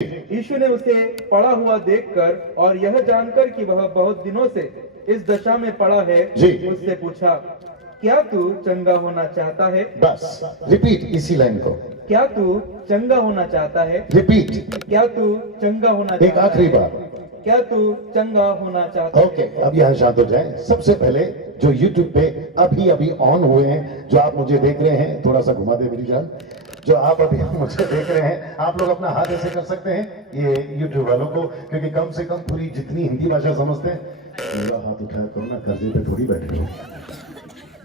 यीशु ने उसे पड़ा हुआ देखकर और यह जानकर कि वह बहुत दिनों से इस दशा में पड़ा है, उससे पूछा, क्या तू चंगा होना चाहता है? बस रिपीट इसी लाइन को। क्या तू चंगा होना चाहता है? रिपीट। क्या तू चंगा होना चाहता है? एक आखिरी बार। क्या तू चंगा होना चाहता है? ओके, अब यहाँ शांत हो जाए। सबसे पहले जो YouTube पे अभी अभी ऑन हुए हैं, जो आप मुझे देख रहे हैं, थोड़ा सा घुमा दे मेरी जान, जो आप अभी मुझे देख रहे हैं, आप लोग अपना हाथ ऐसे कर सकते हैं ये YouTube वालों को, क्योंकि कम से कम पूरी जितनी हिंदी भाषा समझते हैं, पूरा हाथ उठाया करो ना, कर्जे पे थोड़ी बैठे हो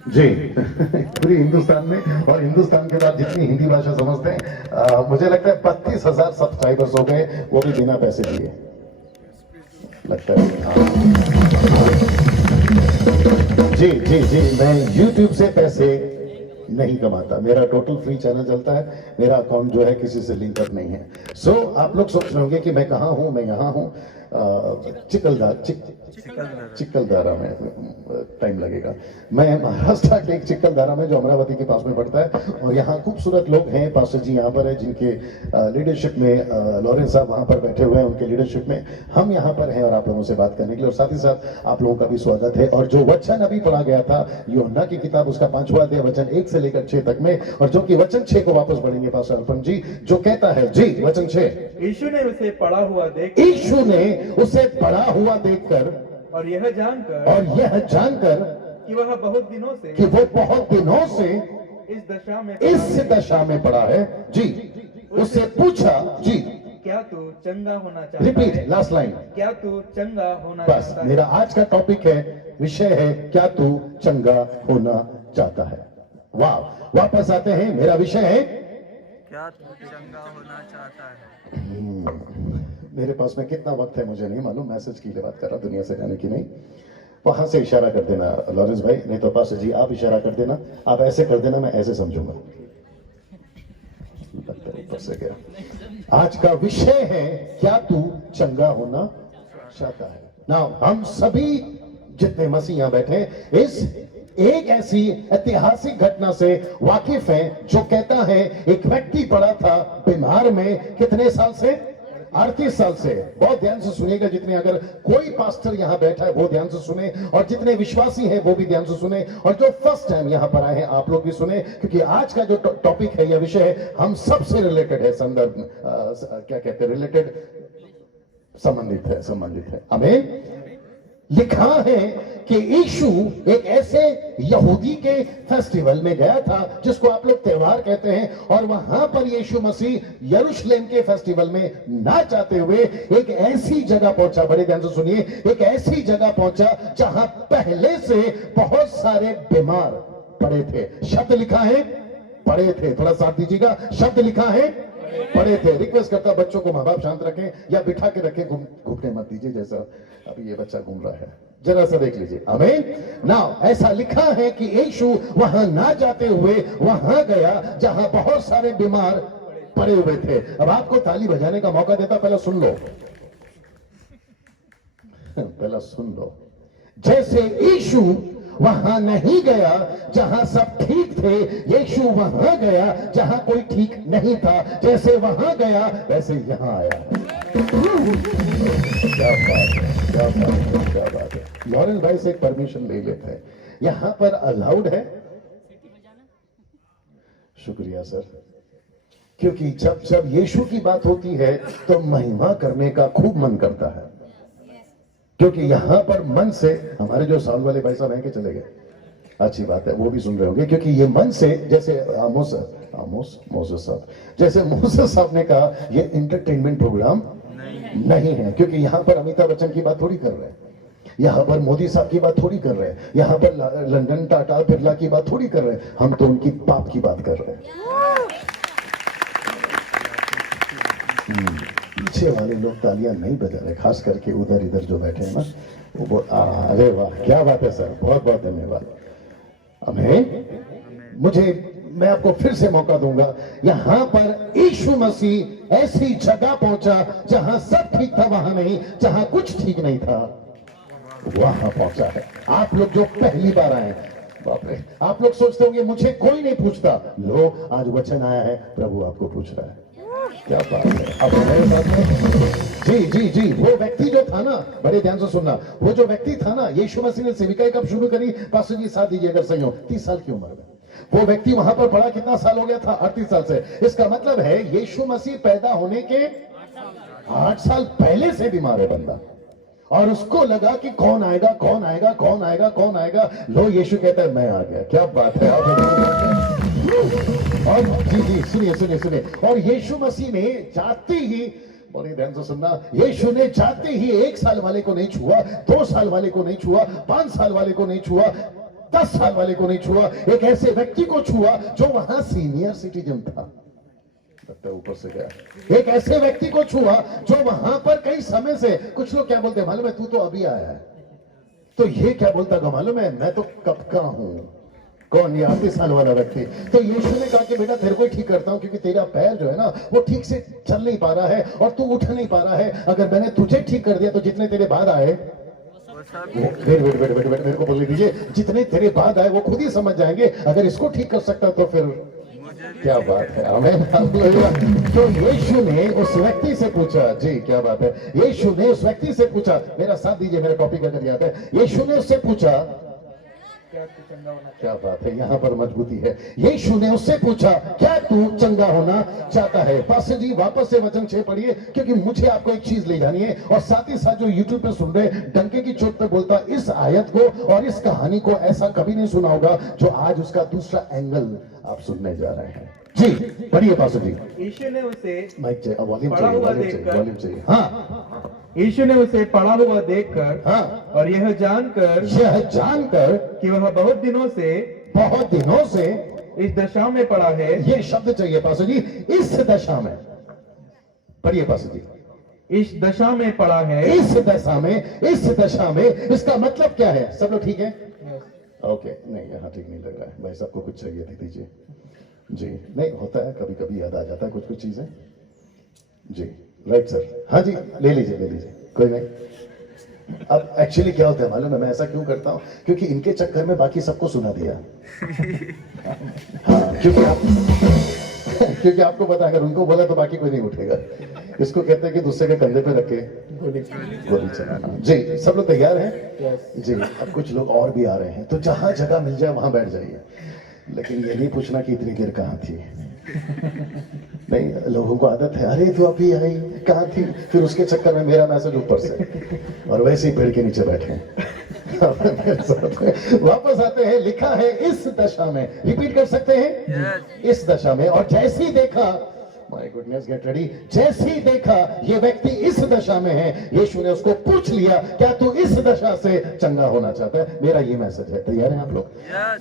जी। पूरी हिंदुस्तान में और हिंदुस्तान के बाद जितनी हिंदी भाषा समझते हैं, मुझे लगता है 32,000 सब्सक्राइबर्स हो गए, वो भी बिना पैसे दिए लगता है। जी जी जी, मैं YouTube से पैसे नहीं कमाता, मेरा टोटल फ्री चैनल चलता है, मेरा अकाउंट जो है किसी से लिंक अप नहीं है। सो आप लोग सोच रहे होंगे कि मैं कहाँ हूँ, मैं यहाँ हूँ चिकलदारा में, टाइम लगेगा। मैं महाराष्ट्र के एक चिकलदारा में, जो अमरावती के पास में पड़ता है, और यहाँ खूबसूरत लोग हैं। पास्टर जी यहाँ पर है, जिनके लीडरशिप में लॉरेंस साहब वहाँ पर बैठे हुए हैं, उनके लीडरशिप में हम यहाँ पर हैं और आप लोगों से बात करने के लिए, और साथ ही साथ आप लोगों का भी स्वागत है। और जो वचन अभी पढ़ा गया था यूहन्ना की किताब, उसका 5वां अध्याय वचन 1 से लेकर 6 तक में, और जो कि वचन 6 को वापस पढ़ेंगे पास्टर अर्पण जी, जो कहता है जी वचन 6, यीशु ने उसे पड़ा हुआ देखकर और यह जानकर कि वह बहुत दिनों से इस दशा में पड़ा है जी, उससे पूछा जी, क्या तू चंगा होना चाहता है? Repeat last line. क्या तू चंगा होना बस चाहता है? मेरा आज का टॉपिक है, विषय है, क्या तू चंगा होना चाहता है। वाह, वापस आते हैं, मेरा विषय है क्या तू चंगा होना चाहता है। मेरे पास में कितना वक्त है मुझे नहीं मालूम, मैसेज की बात कर रहा, दुनिया से जाने की नहीं। वहां से इशारा कर देना लॉरेंस भाई, नहीं तो पास्टर जी आप इशारा कर देना, आप ऐसे कर देना, मैं ऐसे समझूंगा। ऊपर से गया। आज का विषय है, क्या तू चंगा होना चाहता है। नाउ हम सभी जितने मसीह यहां बैठे इस एक ऐसी ऐतिहासिक घटना से वाकिफ हैं, जो कहता है एक व्यक्ति पड़ा था बीमार में, कितने साल से? 38 साल से। बहुत ध्यान से सुनिएगा, जितने, अगर कोई पास्टर यहाँ बैठा है वो ध्यान से सुने, और जितने विश्वासी हैं वो भी ध्यान से सुने, और जो फर्स्ट टाइम यहाँ पर आए हैं आप लोग भी सुने, क्योंकि आज का जो टॉपिक है, यह विषय है, हम सबसे रिलेटेड है, संदर्भ क्या कहते हैं, रिलेटेड, संबंधित है। आमीन। लिखा है कि यीशु एक ऐसे यहूदी के फेस्टिवल में गया था, जिसको आप लोग त्योहार कहते हैं, और वहां पर यीशु मसीह यरूशलेम के फेस्टिवल में ना जाते हुए एक ऐसी जगह पहुंचा, बड़े ध्यान से सुनिए, एक ऐसी जगह पहुंचा जहां पहले से बहुत सारे बीमार पड़े थे। शब्द लिखा है पड़े थे, थोड़ा साथ दीजिएगा, शब्द लिखा है पड़े थे। रिक्वेस्ट करता बच्चों को माँ बाप शांत रखें या बिठा के रखें, घूमने मत दीजिए, जैसा अभी ये बच्चा घूम रहा है, जरा सा देख लीजिए। आमीन। नाउ ऐसा लिखा है कि यीशु वहां ना जाते हुए वहां गया जहां बहुत सारे बीमार पड़े हुए थे। अब आपको ताली बजाने का मौका देता, पहले सुन लो, पहला सुन लो। जैसे यीशु वहां नहीं गया जहां सब ठीक थे, यीशु वहां गया जहां कोई ठीक नहीं था। जैसे वहां गया वैसे यहां आया। क्या बात है, क्या बात है, क्या बात है। लॉरेंस भाई से एक परमिशन ले लेते हैं, यहां पर अलाउड है? शुक्रिया सर, क्योंकि जब जब यीशु की बात होती है तो महिमा करने का खूब मन करता है, क्योंकि यहां पर मन से, हमारे जो साउंड वाले भाई साहब हैं कि चले गए, अच्छी बात है, वो भी सुन रहे होंगे, क्योंकि ये मन से, जैसे मोसेस साहब, जैसे मोसेस साहब ने कहा, ये एंटरटेनमेंट प्रोग्राम नहीं है, क्योंकि यहां पर अमिताभ बच्चन की बात थोड़ी कर रहे हैं, यहां पर मोदी साहब की बात थोड़ी कर रहे हैं, यहां पर लंदन टाटा बिरला की बात थोड़ी कर रहे हैं, हम तो उनकी बाप की बात कर रहे हैं। पीछे वाले लोग तालियां नहीं बजा रहे, खास करके उधर इधर जो बैठे हैं ना, वो अरे वाह, क्या बात है सर, बहुत बहुत धन्यवाद। मैं आपको फिर से मौका दूंगा, यहां पर यीशु मसीह ऐसी जगह पहुंचा जहां सब ठीक था वहां नहीं, जहां कुछ ठीक नहीं था वहां पहुंचा है। आप लोग जो पहली बार आए, बाप रे, आप लोग सोचते होंगे मुझे कोई नहीं पूछता, लो आज वचन आया है, प्रभु आपको पूछ रहा है। क्या बात है। अब हमारे साथ में जी वो व्यक्ति जो था ना, बड़े ध्यान से सुनना, वो जो व्यक्ति था ना, यीशु मसीह ने सेविकाई कब शुरू करी? पास्टर जी साथ दीजिए अगर सही हो, 30 साल की उम्र में वो व्यक्ति वहां पर पड़ा। कितना साल हो गया था? 38 साल से। इसका मतलब है यीशु मसीह पैदा होने के 8 साल पहले से बीमार है बंदा, और उसको लगा कि कौन आएगा कौन आएगा कौन आएगा कौन आएगा। लो यीशु कहता है मैं आ गया। क्या बात है। और जी सुनिए। और यीशु मसीह ने जाते ही, बड़े ध्यान से सुनना, यीशु ने जाते ही 1 साल वाले को नहीं छुआ, 2 साल वाले को नहीं छुआ, 5 साल वाले को नहीं छुआ, 10 साल वाले को नहीं छुआ, एक ऐसे व्यक्ति को छुआ जो वहां सीनियर सिटीजन था। ऊपर से गया। एक ऐसे व्यक्ति को छुआ जो वहां पर कई समय से, कुछ लोग क्या बोलते हैं मालूम है, तू तो अभी आया है, तो ये क्या बोलता है मालूम है, मैं तो कब का हूं। कौन? ये 38 साल वाला व्यक्ति। तो यीशु ने कहा कि बेटा तेरे को ठीक करता हूं, क्योंकि तेरा पैर जो है ना वो ठीक से चल नहीं पा रहा है और तू उठ नहीं पा रहा है। अगर मैंने तुझे ठीक कर दिया तो जितने तेरे बाद आए, वेट मेरे को बोलने दीजिए, जितने तेरे बाद आए वो खुद ही समझ जाएंगे। अगर इसको ठीक कर सकता तो फिर क्या बात है। आमीन। तो यीशु ने उस व्यक्ति से पूछा, जी क्या बात है, यीशु ने उस व्यक्ति से पूछा, मेरा साथ दीजिए, मेरा टॉपिक अगर याद है। यीशु ने उससे पूछा, क्या बात है, यहां पर मजबूती है। यीशु ने उससे पूछा क्या तू चंगा होना चाहता है? पास्टर जी वापस से वचन 6 पढ़िए, क्योंकि मुझे आपको एक चीज ले जानी है, और साथ ही साथ जो यूट्यूब पे सुन रहे, डंके की चोट पे बोलता, इस आयत को और इस कहानी को ऐसा कभी नहीं सुना होगा जो आज उसका दूसरा एंगल आप सुनने जा रहे हैं। जी पढ़िए पास्टर जी। यीशु ने उसे माइक चाहिए, वॉल्यूम चाहिए। हाँ, यीशु ने उसे पड़ा हुआ देखकर, हाँ, और यह जानकर कि वह बहुत दिनों से इस दशा में पड़ा है। ये शब्द चाहिए पास्टर जी, इस दशा में। पढ़िए पास्टर जी। इस दशा में पड़ा है। इस दशा में इसका मतलब क्या है? सब लोग ठीक है? ओके, नहीं यहाँ ठीक नहीं लग रहा है भाई, सबको कुछ चाहिए दे दीजिए। जी नहीं, होता है कभी कभी याद आ जाता है कुछ चीजें। जी राइट सर, हाँ जी ले लीजिए कोई नहीं। अब एक्चुअली क्या होता है मालूम है, मैं ऐसा क्यों करता हूँ, क्योंकि इनके चक्कर में बाकी सबको सुना दिया। हाँ, क्योंकि आपको पता है अगर उनको बोला तो बाकी कोई नहीं उठेगा। इसको कहते हैं कि दूसरे के कंधे पे रख के गोली चलाना। जी सब लोग तैयार हैं? जी अब कुछ लोग और भी आ रहे हैं, तो जहां जगह मिल जाए वहां बैठ जाइए, लेकिन ये नहीं पूछना कि इतनी देर कहाँ थी। नहीं, लोगों को आदत है, अरे तू अभी आई, कहाँ थी, फिर उसके चक्कर में मेरा मैसेज ऊपर से, और वैसे ही पेड़ के नीचे बैठे। वापस आते हैं, लिखा है इस दशा में, रिपीट कर सकते हैं, इस दशा में। और जैसे ही देखा, माय गुडनेस गेट रेडी, जैसे ही देखा ये व्यक्ति इस दशा में है, यीशु ने उसको पूछ लिया क्या तू इस दशा से चंगा होना चाहता है? मेरा ये मैसेज है, तैयार हैं आप लोग?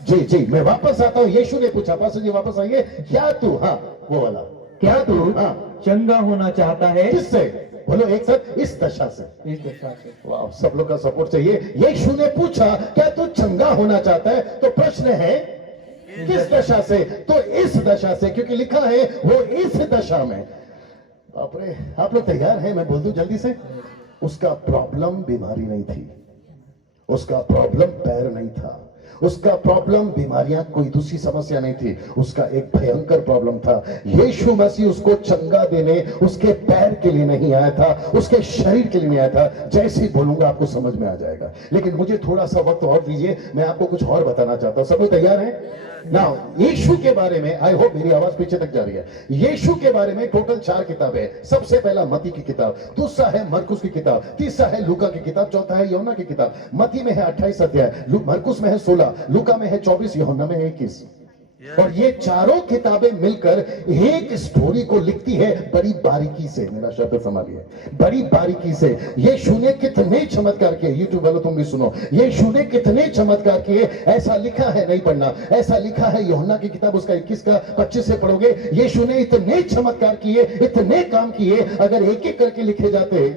जी मैं वापस आता हूँ। यीशु ने पूछा, पास्टर जी वापस आइए, क्या तू, हाँ वो वाला, क्या तू चंगा होना चाहता है? किससे? बोलो एक साथ, इस दशा से। वाह, सब लोग का सपोर्ट चाहिए। यीशु ने पूछा क्या तू चंगा होना चाहता है? तो प्रश्न है किस दशा से? तो इस दशा से, क्योंकि लिखा है वो इस दशा में। बाप रे, आप लोग तैयार हैं? मैं बोल दूं जल्दी से। उसका प्रॉब्लम बीमारी नहीं थी, उसका प्रॉब्लम पैर नहीं था, उसका प्रॉब्लम बीमारियां कोई दूसरी समस्या नहीं थी, उसका एक भयंकर प्रॉब्लम था। यीशु मसीह उसको चंगा देने उसके पैर के लिए नहीं आया था, उसके शरीर के लिए नहीं आया था। जैसे ही बोलूंगा आपको समझ में आ जाएगा, लेकिन मुझे थोड़ा सा वक्त और दीजिए, मैं आपको कुछ और बताना चाहता हूं। सब लोग तैयार हैं? नाउ यीशु के बारे में, आई होप मेरी आवाज पीछे तक जा रही है। यीशु के बारे में टोटल 4 किताबें। सबसे पहला मती की किताब, दूसरा है मरकुस की किताब, तीसरा है लूका की किताब, चौथा है यूहन्ना की किताब। मती में है 28 अध्याय, मरकुस में है 16, लूका में है 24, यूहन्ना में है 21। और ये चारों किताबें मिलकर एक स्टोरी को लिखती है बड़ी बारीकी से। मेरा शब्द संभालिए, बड़ी बारीकी से। यीशु ने कितने चमत्कार किए, यूट्यूब वालों तुम भी सुनो, यीशु ने कितने चमत्कार किए। ऐसा लिखा है, नहीं पढ़ना, ऐसा लिखा है यूहन्ना की किताब उसका 21 का 25 से पढ़ोगे। यीशु ने इतने चमत्कार किए, इतने काम किए, अगर एक एक करके लिखे जाते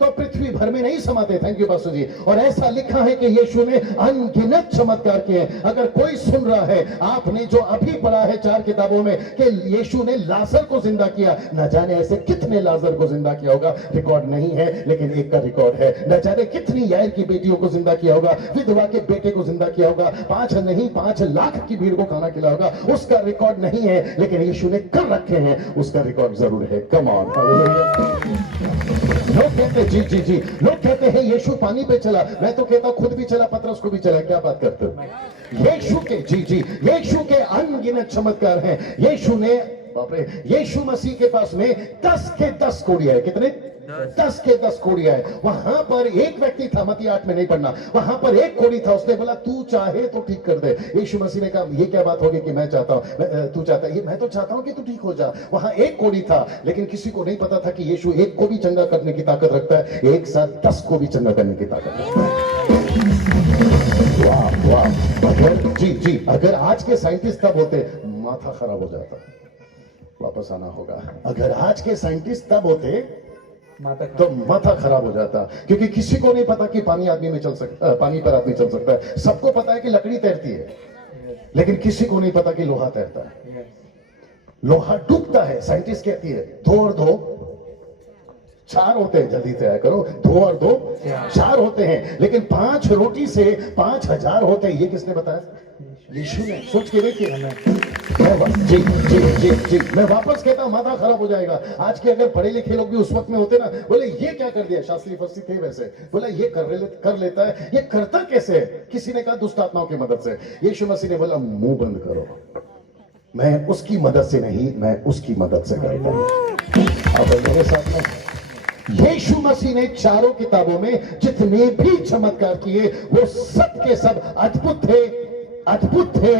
तो पृथ्वी भर में नहीं समाते। थैंक यू पास्टर जी। और ऐसा लिखा है कि यीशु ने अनगिनत चमत्कार किए। अगर कोई सुन रहा है, आपने जो अभी पढ़ा है 4 किताबों में कि यीशु ने लाजर को जिंदा किया, न जाने ऐसे कितने लाजर को जिंदा किया होगा, रिकॉर्ड नहीं है, लेकिन एक का रिकॉर्ड है। न जाने कितनी यायर की बेटियों को जिंदा किया होगा, विधवा के बेटे को जिंदा किया होगा, 5 नहीं 5 लाख की भीड़ को खाना खिलाया होगा, उसका रिकॉर्ड नहीं है, लेकिन यीशु ने कर रखे हैं, उसका रिकॉर्ड जरूर है। Come on. लोग कहते जी जी जी, लोग कहते हैं यीशु पानी पे चला, मैं तो कहता हूं खुद भी चला, पतरस को भी चला। क्या बात करते हो? यीशु के जी जी, यीशु के अनगिनत चमत्कार हैं। यीशु ने, बाप रे, यीशु मसीह के पास में 10 के 10 कोड़ियां है। कितने? 10 के 10 कोड़ियां है। वहां पर एक व्यक्ति था, मत्ती 8 में नहीं पढ़ना, वहां पर एक कोड़ी था, उसने बोला तू चाहे तो ठीक कर दे। यीशु मसीह ने कहा ये क्या बात होगी कि मैं चाहता हूं, तू चाहता है, मैं तो चाहता हूं कि तू ठीक हो जा। वहां एक कोड़ी था, लेकिन किसी को नहीं पता था कि यीशु एक को भी चंगा करने की ताकत रखता है, एक साथ 10 को भी चंगा करने की ताकत रखता है। वाह वाह। अगर जी जी, अगर आज के साइंटिस्ट तब होते, माथा खराब हो जाता, वापस आना होगा। अगर आज के साइंटिस्ट तब होते तो माथा खराब हो जाता, क्योंकि किसी को नहीं पता कि पानी आदमी में चल सकता, पानी पर आदमी चल सकता है। सबको पता है कि लकड़ी तैरती है, लेकिन किसी को नहीं पता कि लोहा तैरता है। लोहा डूबता है, साइंटिस्ट कहती है 2 और 2 4 होते हैं, जल्दी तैयार करो, 2 और 2 4 होते हैं, लेकिन 5 रोटी से 5000 होते हैं। ये किसने बताया? यीशु ने। सोच के देखिए। जी जी जी जी, मैं वापस कहता हूं माथा खराब हो जाएगा। आज के अगर पढ़े लिखे लोग भी उस वक्त में होते ना, बोले ये क्या कर दिया, शास्त्री फस्त्री थे वैसे, बोला ये कर लेता है, ये करता कैसे है? किसी ने कहा दुष्ट आत्माओं की मदद से। यीशु मसीह ने बोला मुंह बंद करो, मैं उसकी मदद से नहीं, मैं उसकी मदद से करता हूं। अब मेरे साथ में यीशु मसीह ने 4 किताबों में जितने भी चमत्कार किए, वो सब के सब अद्भुत थे, अद्भुत थे,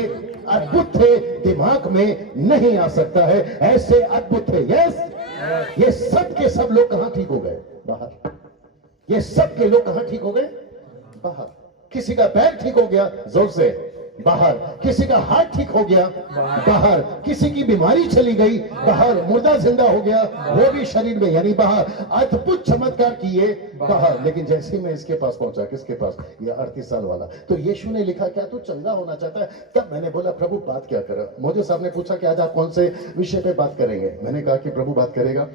अद्भुत थे, दिमाग में नहीं आ सकता है, ऐसे अद्भुत थे। यस, ये सब के सब लोग कहां ठीक हो गए? बाहर। ये सब के लोग कहां ठीक हो गए? बाहर। किसी का पैर ठीक हो गया, जोर से, बाहर। किसी का हाथ ठीक हो गया, बाहर। किसी की बीमारी चली गई, बाहर। मुर्दा जिंदा हो गया, वो भी शरीर में, यानी बाहर। अद्भुत चमत्कार किए, बाहर। लेकिन जैसे ही मैं इसके पास पहुंचा, किसके पास? ये 38 साल वाला। तो यीशु ने लिखा क्या तू चंगा होना चाहता है? तब मैंने बोला प्रभु बात क्या करे? मोदी साहब ने पूछा कि आज आप कौन से विषय पे बात करेंगे? मैंने कहा कि प्रभु बात करेगा,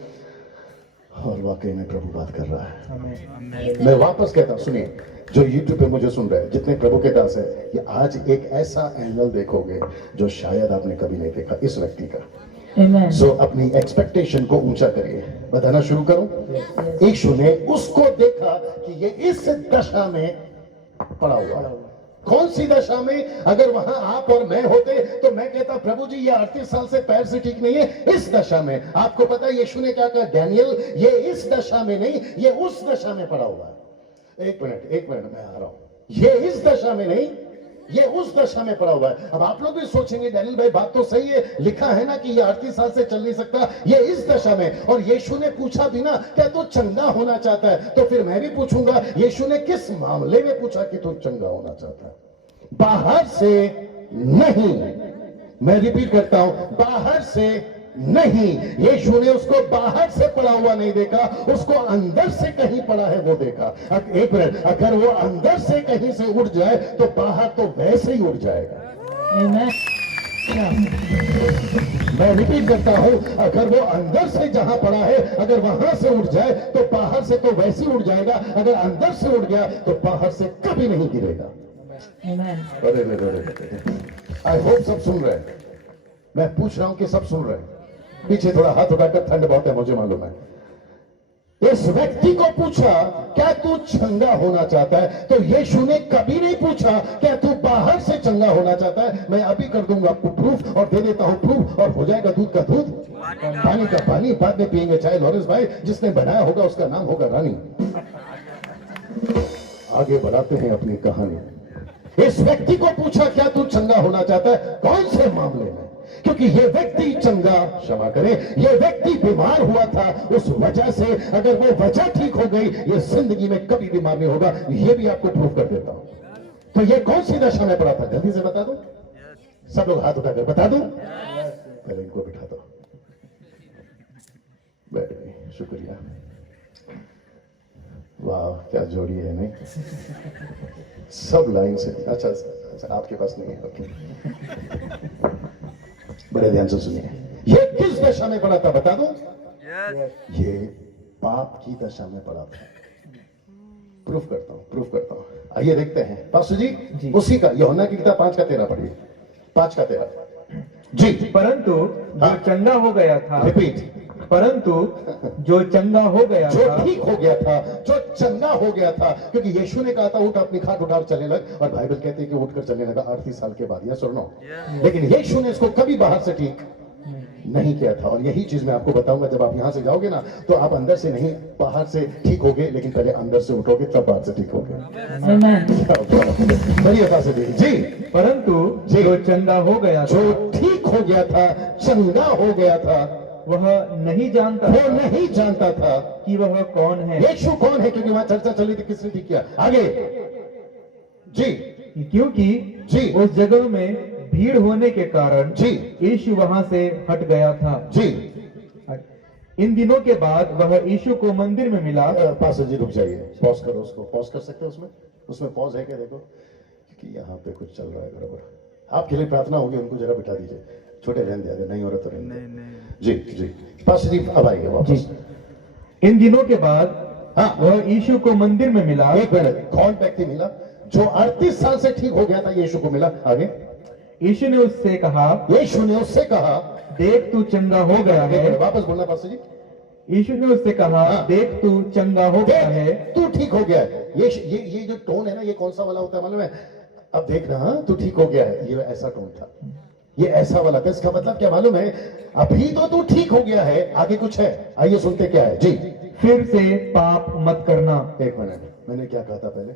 और वाकई में प्रभु बात कर रहा है। मैं वापस कहता हूं, सुनिए, जो YouTube पे मुझे सुन रहे हैं, जितने प्रभु के दास है, ये आज एक ऐसा एंगल देखोगे जो शायद आपने कभी नहीं देखा इस व्यक्ति का। सो अपनी एक्सपेक्टेशन को ऊंचा करिए। बताना शुरू करूं। यीशु ने उसको देखा कि ये इस दशा में पड़ा हुआ। कौन सी दशा में? अगर वहां आप और मैं होते तो मैं कहता प्रभु जी ये 38 साल से पैर से ठीक नहीं है, इस दशा में। आपको पता है यीशु ने क्या कहा? डैनियल ये इस दशा में नहीं, ये उस दशा में पड़ा हुआ है। एक मिनट मैं आ रहा हूं। ये इस दशा में नहीं, ये उस दशा में पड़ा हुआ है। अब आप लोग भी सोचेंगे डैनियल भाई बात तो सही है, लिखा है ना कि ये 38 साल से चल नहीं सकता, ये इस दशा में। और यीशु ने पूछा भी ना क्या तू चंगा होना चाहता है? तो फिर मैं भी पूछूंगा यीशु ने किस मामले में पूछा कि तू चंगा होना चाहता है? बाहर से नहीं, मैं रिपीट करता हूं, बाहर से नहीं। यीशु ने उसको बाहर से पड़ा हुआ नहीं देखा, उसको अंदर से कहीं पड़ा है वो देखा। एक मिनट, अगर वो अंदर से कहीं से उठ जाए तो बाहर तो वैसे ही उठ जाएगा। मैं रिपीट करता हूं, अगर वो अंदर से जहां पड़ा है, अगर वहां से उठ जाए तो बाहर से तो वैसे ही उठ जाएगा। अगर अंदर से उठ गया तो बाहर से कभी नहीं गिरेगा। अरे आई होप सब सुन रहे हैं। मैं पूछ रहा हूं कि सब सुन रहे हैं। पीछे थोड़ा हाथ उठाकर, ठंड बहुत है मुझे मालूम है। इस व्यक्ति को पूछा क्या तू चंगा होना चाहता है? तो यीशु ने कभी नहीं पूछा क्या तू बाहर से चंगा होना चाहता है। मैं अभी कर दूंगा आपको प्रूफ, और दे देता हूं प्रूफ, और हो जाएगा दूध का दूध, पानी का पानी। बाद में पिएंगे चाहे। लॉरेंस भाई जिसने बनाया होगा उसका नाम होगा रानी। आगे बढ़ाते हैं अपनी कहानी। इस व्यक्ति को पूछा क्या तू चंगा होना चाहता है? कौन से मामले में? क्योंकि ये व्यक्ति चंगा, क्षमा करें, ये व्यक्ति बीमार हुआ था, उस वजह से अगर वो वजह ठीक हो गई, ये जिंदगी में कभी बीमार नहीं होगा। ये भी आपको प्रूफ कर देता हूं। तो ये कौन सी दशा में पड़ा था? जल्दी से बता दो। सब लोग हाथ उठाकर बता दो। पहले इनको बिठा दो। बैठ गए, शुक्रिया। वाह क्या जोड़ी है नहीं, सब लाइन से। अच्छा अच्छा आपके पास नहीं है, ओके। बड़े ध्यान से सुनिए, ये किस दशा में पड़ा था बता दूं? यस ये पाप की दशा में पड़ा था। प्रूफ करता हूं। आइए देखते हैं पास्टर जी, उसी का यूहन्ना की किताब 5 का 13 पढ़िए, 5 का 13 जी। परंतु जो हाँ। चंगा हो गया था, रिपीट, परंतु जो चंगा हो गया जो था, ठीक हो गया था, जो चंगा हो गया था, क्योंकि यीशु ने कहा था उठ अपनी खाट उठा चलने लग, और बाइबल कहती है कि उठकर चलने लगा 38 साल के बाद, या सुनो। लेकिन यीशु ने इसको कभी बाहर से ठीक नहीं किया था। और यही चीज मैं आपको बताऊंगा, जब आप यहां से जाओगे ना तो आप अंदर से नहीं बाहर से ठीक होगे, लेकिन पहले अंदर से उठोगे तब बाहर से ठीक होगे। बड़ी अता से जी। परंतु जो चंगा हो गया था, जो ठीक हो गया था, चंगा हो गया था, वह नहीं जानता वो था नहीं जानता था कि वह कौन है, यीशु कौन है, क्योंकि वहां चर्चा चली थी किसने ठीक किया। आगे जी क्योंकि जी उस जगह में भीड़ होने के कारण जी यीशु वहां से हट गया था। जी। इन दिनों के बाद वह यीशु को मंदिर में मिला। पास्टर जी रुक जाइए, पॉज करो, उसको पॉज कर सकते हैं, उसमें पॉज है क्या देखो, क्योंकि यहाँ पे कुछ चल रहा है गड़बड़। आपके लिए प्रार्थना होगी, उनको जरा बिठा दीजिए, छोटे रहने दे, नहीं हो रहा तो रहने दे। नहीं जी जी पास्टर जी अब आइए वापस। इन दिनों के बाद हाँ वह यीशु को मंदिर में मिला। एक मिनट, कौन व्यक्ति मिला? जो 38 साल से ठीक हो गया था, यीशु को मिला। आगे यीशु ने उससे कहा, यीशु ने उससे कहा, देख तू चंगा हो गया है। वापस बोलना पास्टर जी। यीशु ने उससे कहा, हाँ। देख तू चंगा हो गया है। तू ठीक हो गया है। ये जो टोन है ना, ये कौन सा वाला होता है मालूम है? अब देखना, हाँ तू ठीक हो गया है, ये ऐसा टोन था, ये ऐसा वाला था। इसका मतलब क्या मालूम है? अभी तो तू ठीक हो गया है, आगे कुछ है, आइए सुनते क्या है जी। फिर से पाप मत करना। एक मिनट, मैंने क्या कहा था पहले?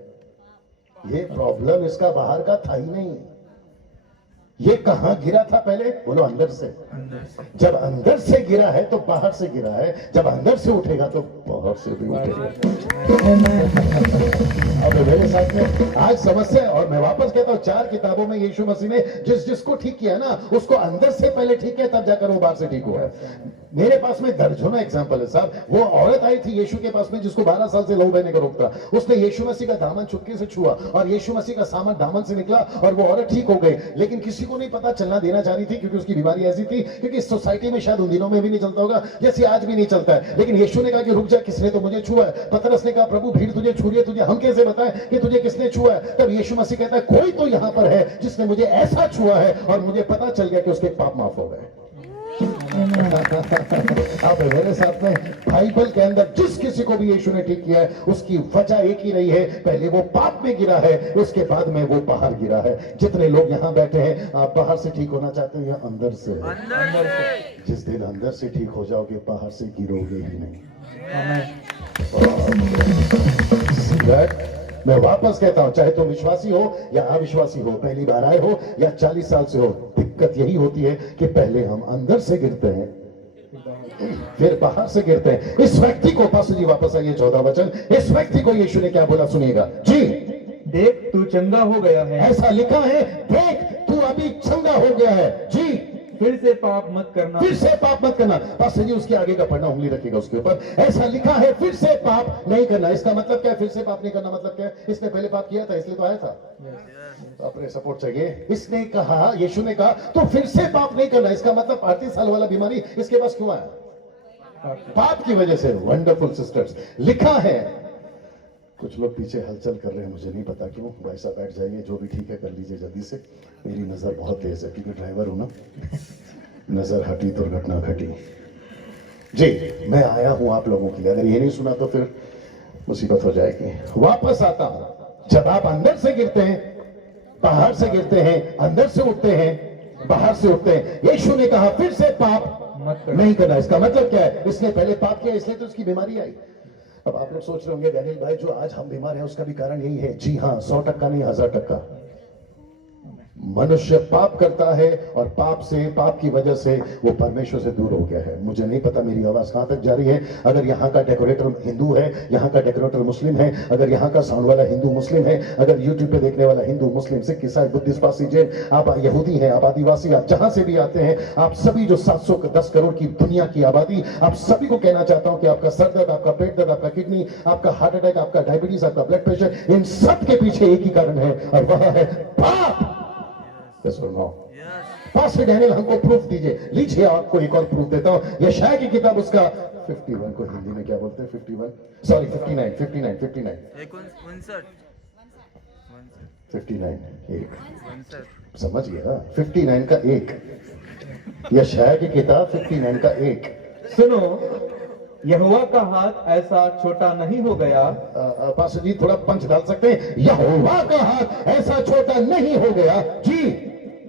ये प्रॉब्लम इसका बाहर का था ही नहीं। ये कहां गिरा था पहले? बोलो अंदर से। जब अंदर से गिरा है तो बाहर से गिरा है, जब अंदर से उठेगा तो बाहर से भी उठेगा। अब मेरे साथ में आज समस्या है, और मैं वापस कहता हूं 4 किताबों में यीशु मसीह ने जिसको ठीक किया ना, उसको अंदर से पहले ठीक किया, तब जाकर वो बाहर से ठीक हुआ है। मेरे पास में दर्जनों एग्जाम्पल है साहब। वो औरत आई थी यीशु के पास में जिसको 12 साल से लहू बहने का रोग था। उसने यीशु मसीह का दामन चुटकी से छुआ और यीशु मसीह का सामान दामन से निकला और वो औरत ठीक हो गई। लेकिन किसी को नहीं पता चलना देना चाह रही थी, क्योंकि उसकी बीमारी ऐसी थी, क्योंकि सोसाइटी में शायद उन दिनों में भी नहीं चलता होगा, जैसे आज भी नहीं चलता है। लेकिन यीशु ने कहा कि रुक जा, किसने तो मुझे छुआ है। पतरस ने कहा, प्रभु भीड़ तुझे छू रही है, तुझे हम कैसे बताएं कि तुझे किसने छुआ है? तब यीशु मसीह कहता है, कोई तो यहां पर है जिसने मुझे ऐसा छुआ है और मुझे पता चल गया कि उसके पाप माफ हो गए। आप मेरे साथ में बाइबल के अंदर जिस किसी को भी यीशु ने ठीक किया है, उसकी वजह एक ही रही है, पहले वो पाप में गिरा है, उसके बाद में वो बाहर गिरा है। जितने लोग यहाँ बैठे हैं, आप बाहर से ठीक होना चाहते हो या अंदर से? अंदर से। जिस दिन अंदर से ठीक हो जाओगे, बाहर से गिरोगे ही नहीं। मैं वापस कहता हूं, चाहे तुम विश्वासी हो या अविश्वासी हो, पहली बार आए हो या 40 साल से हो, दिक्कत यही होती है कि पहले हम अंदर से गिरते हैं, फिर बाहर से गिरते हैं। इस व्यक्ति को, पास्टर जी वापस आइए 14 वचन, इस व्यक्ति को यीशु ने क्या बोला सुनिएगा जी। देख तू चंगा हो गया है। ऐसा लिखा है, देख तू अभी चंगा हो गया है जी। फिर से पाप मत करना। फिर से पाप मत करना। पास्टर जी उसके आगे का पढ़ना, उंगली रखिएगा उसके ऊपर। ऐसा लिखा है, फिर से पाप नहीं करना। इसका मतलब क्या है? फिर से पाप नहीं करना मतलब क्या है? इसने पहले पाप किया था, इसलिए तो आया था। अपने सपोर्ट चाहिए। इसने कहा, यीशु ने कहा तो फिर से पाप नहीं करना। इसका मतलब 38 साल वाला बीमारी इसके पास क्यों आया? पाप की वजह से। वंडरफुल सिस्टर्स, लिखा है, कुछ लोग पीछे हलचल कर रहे हैं, मुझे नहीं पता क्यों। भाई साहब बैठ जाइए, जो भी ठीक है कर लीजिए जल्दी से। मेरी नजर बहुत तेज है क्योंकि ड्राइवर हूं ना, नजर हटी दुर्घटना घटी जी। मैं आया हूं आप लोगों के लिए, अगर ये नहीं सुना तो फिर मुसीबत हो जाएगी। वापस आता हूं, जब आप अंदर से गिरते हैं, बाहर से गिरते हैं, अंदर से उठते हैं, बाहर से उठते हैं। यीशु ने कहा फिर से पाप नहीं करना। इसका मतलब क्या है? इसने पहले पाप किया इसलिए तो उसकी बीमारी आई। अब आप लोग सोच रहे होंगे, डैनियल भाई जो आज हम बीमार हैं उसका भी कारण यही है। जी हाँ, 100% नहीं, 1000%। मनुष्य पाप करता है और पाप की वजह से वो परमेश्वर से दूर हो गया है। मुझे नहीं पता मेरी आवाज कहां तक जा रही है। अगर यहाँ का डेकोरेटर हिंदू है, यहाँ का डेकोरेटर मुस्लिम है, अगर यहाँ का साउंड वाला हिंदू मुस्लिम है, अगर यूट्यूब पे देखने वाला हिंदू मुस्लिम सिख ईसाई बुद्धिस्ट पारसी जैन, आप यहूदी हैं, आप आदिवासी, आप जहां से भी आते हैं, आप सभी जो 710 करोड़ की दुनिया की आबादी, आप सभी को कहना चाहता हूं कि आपका सर दर्द, आपका पेट दर्द, आपका किडनी, आपका हार्ट अटैक, आपका डायबिटीज, आपका ब्लड प्रेशर, इन सब के पीछे एक ही कारण है और वह है पाप। पास्टर डैनियल हमको प्रूफ दीजिए। लीजिए आपको एक और प्रूफ देता हूं। यशायाह की किताब उसका 51 को हिंदी में क्या बोलते हैं? 59 एक समझिए ना, 59 का एक। यशायाह की किताब 59 का एक। सुनो, यहोवा का हाथ ऐसा छोटा नहीं हो गया। पास्टर जी थोड़ा पंच डाल सकते हैं? यहोवा का हाथ ऐसा छोटा नहीं हो गया जी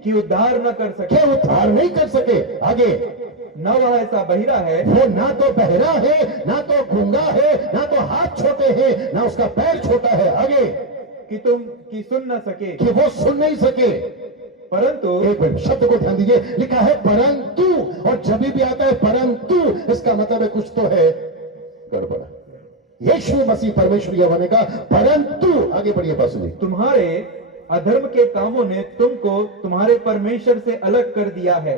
कि उद्धार न कर सके। क्या उद्धार नहीं कर सके? आगे, न वह ऐसा बहिरा है, वो ना तो बहरा है, ना तो गूंगा है, ना तो हाथ छोटे हैं, ना उसका पैर छोटा है। आगे, कि सुन न सके, कि वो सुन नहीं सके, परंतु, एक मिनट शब्द को ध्यान दीजिए, लिखा है परंतु, और जब भी आता है परंतु, इसका मतलब है कुछ तो है गड़बड़। यीशु मसीह परमेश्वर यहोवा ने कहा परंतु, आगे बढ़िए पास्टर जी, तुम्हारे अधर्म के कामों ने तुमको तुम्हारे परमेश्वर से अलग कर दिया है।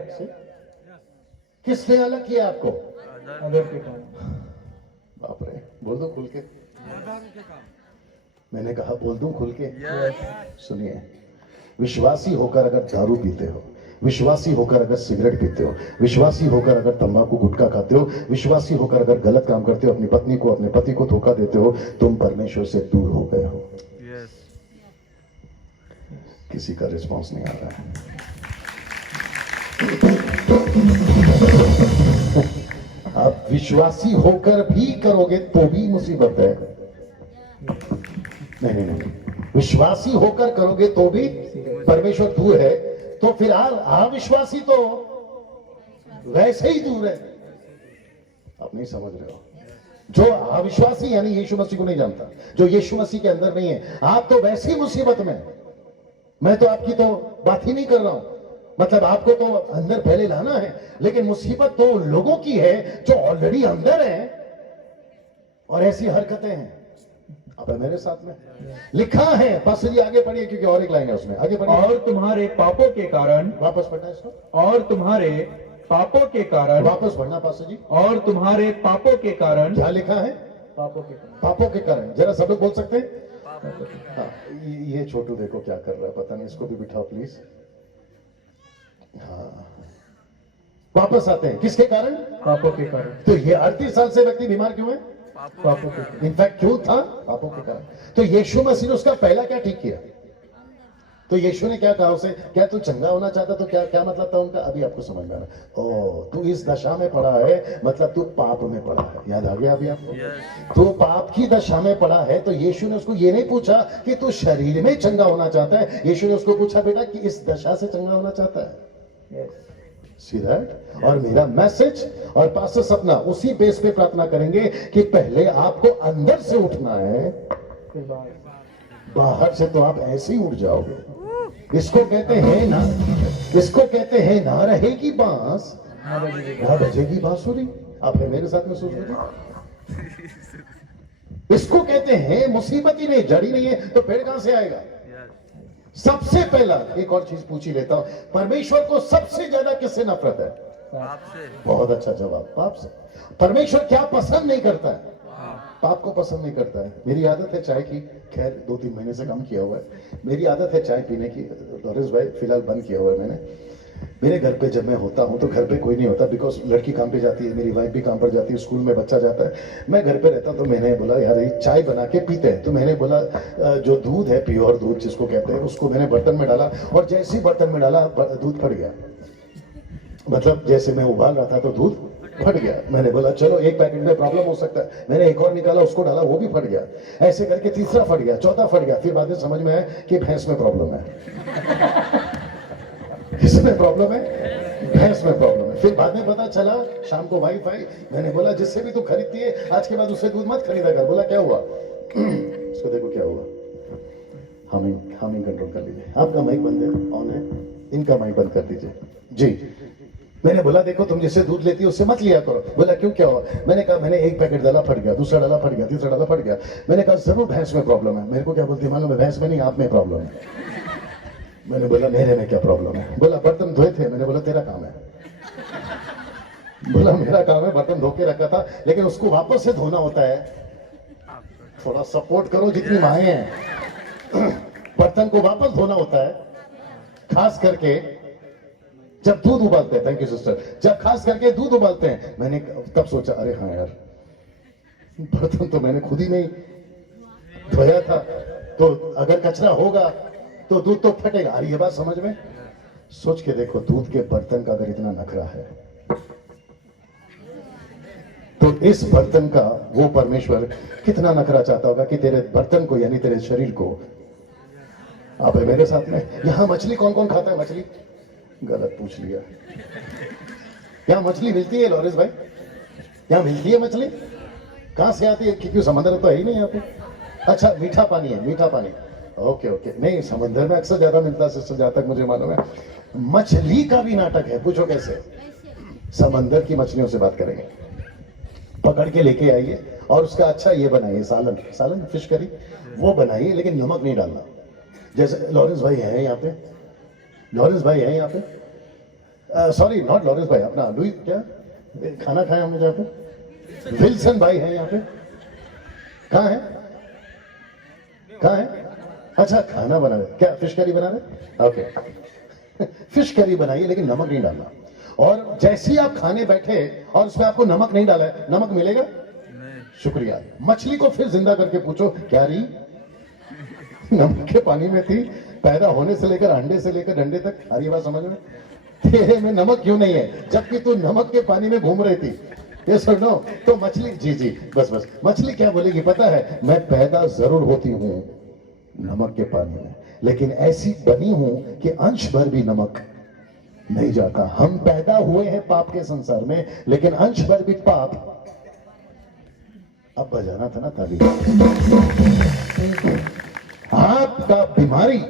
किसने अलग किया आपको? अधर्म के काम। बाप रे, बोल दो खुल के। मैंने कहा बोल दूं खुल के। सुनिए, विश्वासी होकर अगर दारू पीते हो, विश्वासी होकर अगर सिगरेट पीते हो, विश्वासी होकर अगर तंबाकू गुटखा खाते हो, विश्वासी होकर अगर गलत काम करते हो, अपनी पत्नी को अपने पति को धोखा देते हो, तुम परमेश्वर से दूर हो गए हो। किसी का रिस्पॉन्स नहीं आ रहा है। आप विश्वासी होकर भी करोगे तो भी मुसीबत है। नहीं, विश्वासी होकर करोगे तो भी परमेश्वर दूर है, तो फिर अविश्वासी तो वैसे ही दूर है। आप नहीं समझ रहे हो। जो अविश्वासी यानी यीशु मसीह को नहीं जानता, जो यीशु मसीह के अंदर नहीं है, आप तो वैसी मुसीबत में। मैं तो आपकी तो बात ही नहीं कर रहा हूं, मतलब आपको तो अंदर पहले लाना है, लेकिन मुसीबत तो लोगों की है जो ऑलरेडी अंदर है और ऐसी हरकतें हैं। अब मेरे साथ में लिखा है, पास्टर जी आगे पढ़िए क्योंकि और एक लाइन है उसमें, आगे पढ़िए। और तुम्हारे पापों के कारण, वापस पढ़ना इसको, और तुम्हारे पापों के कारण, वापस पढ़ना पास्टर जी। और तुम्हारे पापों के कारण, क्या लिखा है? पापों के कारण, पापों के कारण। जरा सब लोग बोल सकते हैं? हाँ, ये छोटू देखो क्या कर रहा है, पता नहीं, इसको भी बिठाओ प्लीज। हाँ, वापस आते हैं, किसके कारण? पापों के कारण। तो ये 38 साल से व्यक्ति बीमार क्यों है? पापों के कारण। इनफैक्ट क्यों था? पापों के कारण। तो यीशु मसीह ने उसका पहला क्या ठीक किया? तो यीशु ने क्या कहा उसे? क्या तू चंगा होना चाहता? तो क्या मतलब था उनका? अभी आपको समझ में आ रहा। ओ, तू इस दशा में पड़ा है, मतलब तू पाप में पड़ा है। याद आ गया अभी आपको? तू पाप की दशा में पड़ा है, तो यीशु ने उसको ये नहीं पूछा कि तू शरीर में चंगा होना चाहता है, यीशु ने उसको पूछा बेटा कि इस दशा से चंगा होना चाहता है। सीधा। और मेरा मैसेज और पास्टर सपना उसी बेस पे प्रार्थना करेंगे कि पहले आपको अंदर से उठना है, बाहर से तो आप ऐसे ही उठ जाओगे। इसको कहते हैं ना, इसको कहते हैं ना रहेगी बांस ना बजेगी बांसुरी। आप है मेरे साथ में सोच लीजिए। इसको कहते हैं मुसीबत ही नहीं, जड़ी नहीं है तो पेड़ कहां से आएगा? सबसे पहला एक और चीज पूछ ही लेता हूं, परमेश्वर को सबसे ज्यादा किससे नफरत है? पाप से। बहुत अच्छा जवाब, पाप से। परमेश्वर क्या पसंद नहीं करता है? पाप को पसंद नहीं करता है। मेरी आदत है चाय की, खैर 2-3 महीने से कम किया हुआ है। मेरी आदत है चाय पीने की, लॉरेंस भाई फिलहाल बंद किया हुआ है मैंने। मेरे घर पे जब मैं होता हूं तो घर पे कोई नहीं होता, बिकॉज लड़की काम पे जाती है, मेरी वाइफ भी काम पर जाती है, स्कूल में बच्चा जाता है, मैं घर पे रहता। तो मैंने बोला यार ये चाय बना के पीते हैं, तो मैंने बोला जो दूध है, प्योर दूध जिसको कहते हैं, उसको मैंने बर्तन में डाला, और जैसे ही बर्तन में डाला दूध फट गया। मतलब जैसे मैं उबाल रहा था तो दूध फट गया। मैंने बोला चलो एक पैकेट में प्रॉब्लम हो सकता है, मैंने एक और निकाला, उसको डाला, वो भी फट गया। ऐसे करके तीसरा फट गया, चौथा फट गया। फिर बाद में समझ में आया कि भैंस में प्रॉब्लम है। किसमें प्रॉब्लम है? भैंस में प्रॉब्लम है। फिर बाद में पता चला, शाम को वाइफ आई, मैंने बोला जिससे भी तू खरीदती है आज के बाद उससे दूध मत खरीदा कर। बोला क्या हुआ? उसको देखो क्या हुआ। हामिंग कंट्रोल कर लीजिए। आपका माइक बंद है, ऑन है, इनका माइक बंद कर दीजिए जी। मैंने बोला देखो तुम जिससे दूध लेती हो उससे मत लिया करो। बोला क्यों, क्या हुआ? मैंने कहा मैंने एक पैकेट डाला फट गया, दूसरा डाला फट गया, तीसरा डाला फट गया। मैंने कहा जरूर भैंस में प्रॉब्लम है। मेरे को क्या बोलती है मालूम है? भैंस में नहीं, आप में प्रॉब्लम है। मैंने बोला मेरे में क्या प्रॉब्लम है? बोला बर्तन धोए थे। मैंने बोला तेरा काम है। बोला मेरा काम है, बर्तन धो के रखा था, लेकिन उसको वापस से धोना होता है। थोड़ा सपोर्ट करो जितनी माएँ हैं। बर्तन को वापस धोना होता है, खास करके जब दूध उबालते हैं। Thank you sister. जब खास करके दूध उबालते हैं। मैंने तब सोचा अरे हाँ यार, बर्तन तो मैंने खुद ही नहीं धोया था, तो अगर कचरा होगा तो दूध तो फटेगा। अरे ये बात समझ में? सोच के देखो, दूध के बर्तन का अगर इतना नखरा है तो इस बर्तन का वो परमेश्वर कितना नखरा चाहता होगा कि तेरे बर्तन को, यानी तेरे शरीर को। आप है मेरे साथ में? यहां मछली कौन कौन खाता है? मछली गलत पूछ लिया। क्या मछली मिलती है लॉरेंस भाई? क्या मिलती है मछली? कहां से आती है? क्योंकि समंदर तो है ही नहीं यहाँ पे। अच्छा, मीठा पानी है, मीठा पानी। ओके ओके, नहीं समंदर में अक्सर ज्यादा मिलता है सिस्टर, जहां तक मुझे मालूम है। मछली का भी नाटक है, पूछो कैसे? समंदर की मछलियों से बात करेंगे, पकड़ के लेके आइए और उसका अच्छा ये बनाइए, सालन, सालन फिश करी वो बनाइए, लेकिन नमक नहीं डालना। जैसे लॉरेंस भाई है यहाँ पे, लॉरेंस भाई है यहाँ पे, सॉरी नॉट लॉरेंस भाई, अपना लुई, क्या खाना खाया हमने जहाँ पे? विल्सन भाई है यहाँ पे। कहाँ है? कहाँ है? अच्छा, खाना बना रहे, क्या फिश करी बना रहे? ओके। फिश करी बनाइए, लेकिन नमक नहीं डालना। और जैसे ही आप खाने बैठे और उसमें आपको नमक नहीं डाला है, नमक मिलेगा? शुक्रिया। मछली को फिर जिंदा करके पूछो, क्या रही? नमक के पानी में थी, पैदा होने से लेकर अंडे से लेकर डंडे तक। अरे बात समझ में? तेरे में नमक क्यों नहीं है जबकि तू नमक के पानी में घूम रही थी? ये सुनो, तो मछली, जी जी बस बस, मछली क्या बोलेगी पता है? मैं पैदा जरूर होती हूँ नमक के पानी में, लेकिन ऐसी बनी हूं कि अंश भर भी नमक नहीं जाता। हम पैदा हुए हैं पाप के संसार में, लेकिन अंश भर भी पाप। अब बजाना था ना ताली। आपका बीमारी,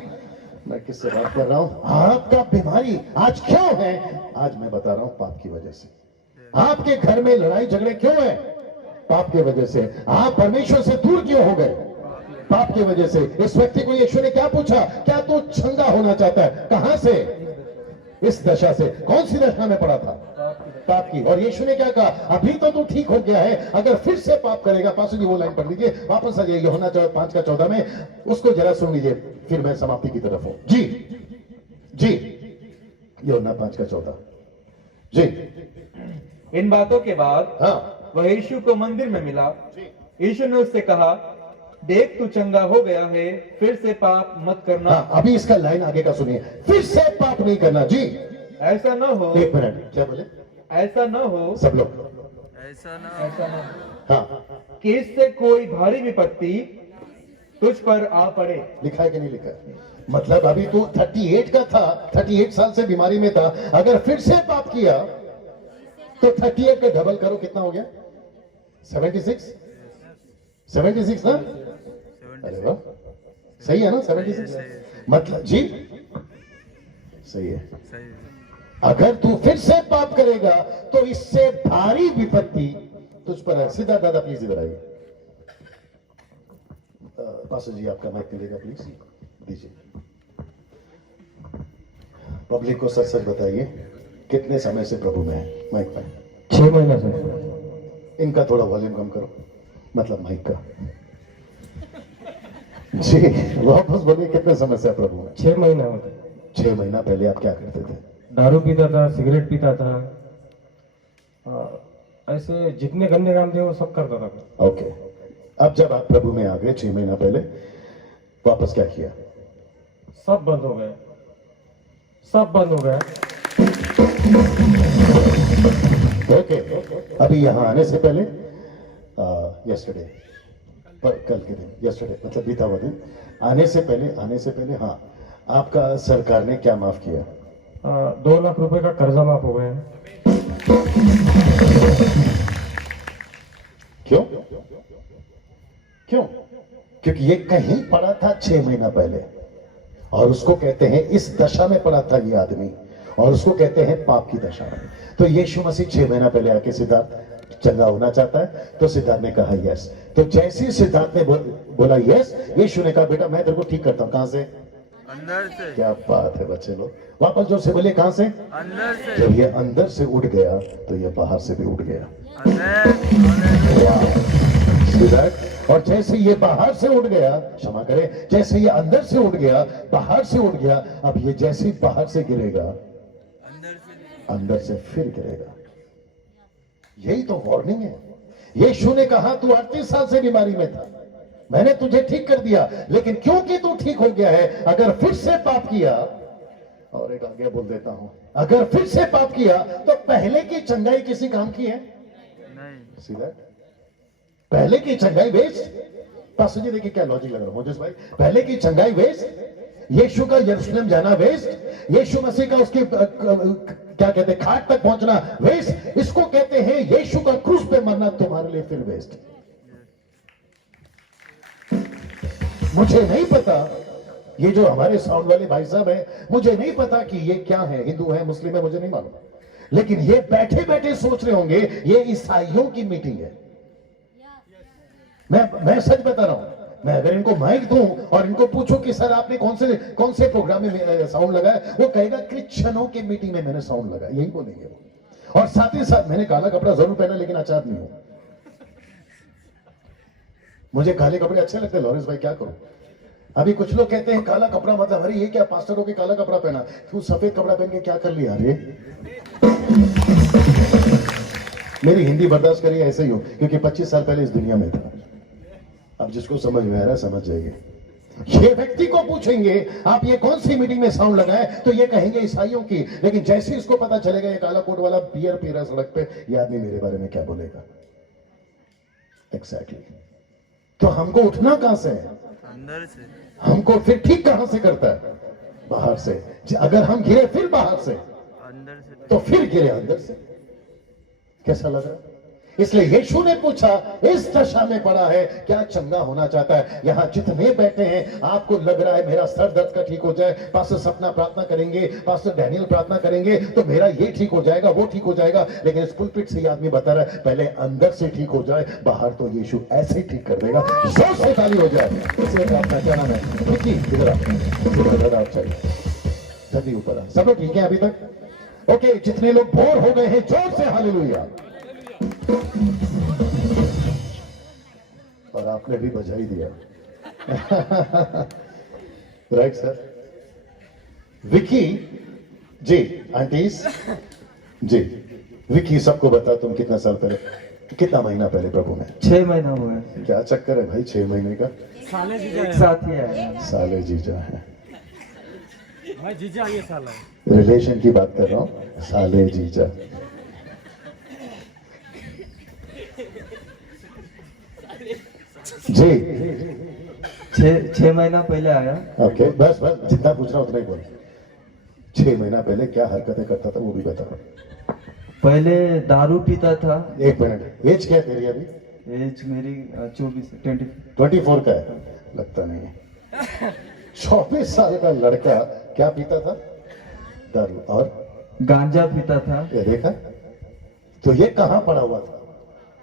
मैं किससे बात कर रहा हूं? आपका बीमारी आज क्यों है? आज मैं बता रहा हूं, पाप की वजह से। आपके घर में लड़ाई झगड़े क्यों है? पाप की वजह से। आप परमेश्वर से दूर क्यों हो गए? पाप की वजह से। इस व्यक्ति को यीशु ने क्या पूछा? क्या तू चंगा होना चाहता है? कहां से? इस दशा से। कौन सी दशा में पड़ा था? पाप की। और यीशु ने क्या कहा? अभी तो तू ठीक हो गया है, अगर फिर से पाप करेगा। पास जी वो लाइन पढ़ लीजिए, वापस आ जाइए यूहन्ना 5:14 में, उसको जरा सुन लीजिए, फिर मैं समाप्ति की तरफ हूं। जी जी, यूहन्ना 5:14 जी। इन बातों के बाद हाँ, वह यीशु को मंदिर में मिला। यीशु ने उससे कहा, देख तू चंगा हो गया है, फिर से पाप मत करना। हाँ, अभी इसका लाइन आगे का सुनिए, फिर से पाप नहीं करना। जी, ऐसा न हो। एक मिनट, क्या बोले? ऐसा न हो, सब लोग ऐसा न हो हाँ, कि इससे कोई भारी विपत्ति तुझ पर आ पड़े। लिखा है कि नहीं लिखा है? मतलब अभी तू 38 का था, 38 साल से बीमारी में था, अगर फिर से पाप किया तो 38 का डबल करो, कितना हो गया? 76 76 ना? अरे वाह, सही है ना? 76 मतलब जी सही है। अगर तू फिर से पाप करेगा तो इससे भारी विपत्ति तुझ पर है। सीधा दादा प्लीज इधर आइए। पास्टर जी आपका माइक मिलेगा प्लीज, दीजिए। पब्लिक को सच सच बताइए, कितने समय से प्रभु में है? माइक पर 6 महीना से। इनका थोड़ा वॉल्यूम कम करो, मतलब माइक का। जी वापस बोलिए, कितने समय से प्रभु में? 6 महीना हो गए। 6 महीना पहले आप क्या करते थे? दारू पीता था, सिगरेट पीता था, ऐसे जितने गंदे काम थे वो सब करता था। ओके, अब जब आप प्रभु में आ गए 6 महीना पहले, वापस क्या किया? सब बंद हो गया, सब बंद हो गया। ओके, अभी यहां आने से पहले यस्टरडे, पर कल के दिन, यस्टरडे मतलब बीता हुआ दिन, आने से पहले हाँ, आपका सरकार ने क्या माफ किया? 2 लाख रुपए का कर्जा माफ हो गया। क्यों? क्यों? क्योंकि ये कहीं पड़ा था 6 महीना पहले, और उसको कहते हैं इस दशा में पड़ा था ये आदमी, और उसको कहते हैं पाप की दशा में। तो यीशु मसीह 6 महीना पहले आके सिद्धार्थ चंगा होना चाहता है, तो सिद्धार्थ ने कहा यस। तो जैसे ही सिद्धार्थ ने बोला यस, यीशु ने कहा बेटा मैं तेरे को ठीक करता हूं। कहां से? अंदर से। क्या बात है बच्चे लोग, वापस जोर से बोलिए, कहां से? अंदर से। जब ये अंदर से उठ गया तो ये बाहर से भी उठ गया। सिद्धार्थ, और जैसे ये बाहर से उठ गया, क्षमा करें, जैसे ये अंदर से उठ गया, बाहर से उठ गया, अब ये जैसे ही बाहर से गिरेगा, अंदर से फिर गिरेगा। यही तो वार्निंग है। यीशु ने कहा तू 38 साल से बीमारी में था, मैंने तुझे ठीक कर दिया, लेकिन क्योंकि तू ठीक हो गया है, अगर फिर से पाप किया, और एक आगे बोल देता हूं, अगर फिर से पाप किया तो पहले की चंगाई किसी काम की है? नहीं। सीधा पहले की चंगाई वेस्ट। पास्टर जी देखिए क्या लॉजिक लग रहा है मोजेस भाई, पहले की चंगाई वेस्ट, यीशु का यरूशलेम जाना वेस्ट, यीशु मसीह का उसके क्या कहते हैं खाट तक पहुंचना वेस्ट, इसको कहते हैं यीशु का क्रूस पे मरना तुम्हारे लिए फिर वेस्ट। मुझे नहीं पता, ये जो हमारे साउंड वाले भाई साहब हैं, मुझे नहीं पता कि ये क्या है, हिंदू है मुस्लिम है, मुझे नहीं मालूम, लेकिन ये बैठे बैठे सोच रहे होंगे ये ईसाइयों की मीटिंग है। मैं सच बता रहा हूं, मैं अगर इनको माइक दूं और इनको पूछूं कि सर आपने कौन से प्रोग्राम में साउंड लगाया, वो कहेगा क्रिश्चियनों के मीटिंग में मैंने साउंड लगाया, यही बोलेंगे वो। और साथ ही साथ मैंने काला कपड़ा जरूर पहना, लेकिन आचार नहीं हूं। मुझे काले कपड़े अच्छे लगते हैं लॉरेंस भाई, क्या करूं। अभी कुछ लोग कहते हैं काला कपड़ा मतलब अरे ये क्या पास्टर हो के काला कपड़ा पहना, तू सफेद कपड़ा पहन के क्या कर लिया? अरे मेरी हिंदी बर्दाश्त करिए, ऐसे ही हो, क्योंकि 25 साल पहले इस दुनिया में था। अब जिसको समझ में आ रहा है समझ जाइए। ये व्यक्ति को पूछेंगे आप ये कौन सी मीटिंग में साउंड लगाए, तो ये कहेंगे ईसाइयों की, लेकिन जैसे इसको पता चलेगा ये काला कोट वाला बियर पी रहा सड़क पे, ये आदमी मेरे बारे में क्या बोलेगा। एग्जैक्टली। तो हमको उठना कहां से है? अंदर से। हमको फिर ठीक कहां से करता है? बाहर से। अगर हम गिरे फिर बाहर से, अंदर से, तो फिर गिरे अंदर से। कैसा लग रहा है? इसलिए यीशु ने पूछा इस दशा में पड़ा है, क्या चंगा होना चाहता है? यहां जितने बैठे हैं आपको लग रहा है मेरा सर दर्द का ठीक हो जाए, पास्टर सपना प्रार्थना करेंगे, पास्टर डैनियल प्रार्थना करेंगे तो मेरा ये ठीक हो जाएगा, वो ठीक हो जाएगा, लेकिन इस पुलपिट से आदमी बता रहा है पहले अंदर से ठीक हो जाए, बाहर तो यीशु ऐसे ही ठीक कर देगा। जोर से ताली हो जाए। इसलिए प्रार्थना क्या नाम है? इधर आप चाहिए जल्दी ऊपर आ। सब लोग ठीक है अभी तक? ओके, जितने लोग बोर हो गए हैं जोर से हालेलुया। और आपने भी बजाई दिया। Right sir. Vicky ji, aunties ji, Vicky सबको बता तुम कितना साल पहले, कितना महीना पहले प्रभु में? 6 महीना हुआ है। क्या चक्कर है भाई 6 महीने का? साले जीजा एक साथ ही है। साले जीजा है भाई, जीजा ये साला रिलेशन की बात कर रहा हूं, साले जीजा। जी 6 महीना पहले आया। ओके, बस जितना पूछ रहा उतना ही बोल। 6 महीना पहले क्या हरकतें करता था वो भी बता। पहले दारू पीता था। एक मिनट, एज क्या है तेरी अभी? एज मेरी 24 का है, लगता नहीं है। 24 साल का लड़का क्या पीता था? दारू और गांजा पीता था। ये देखा? तो ये कहां पड़ा हुआ था?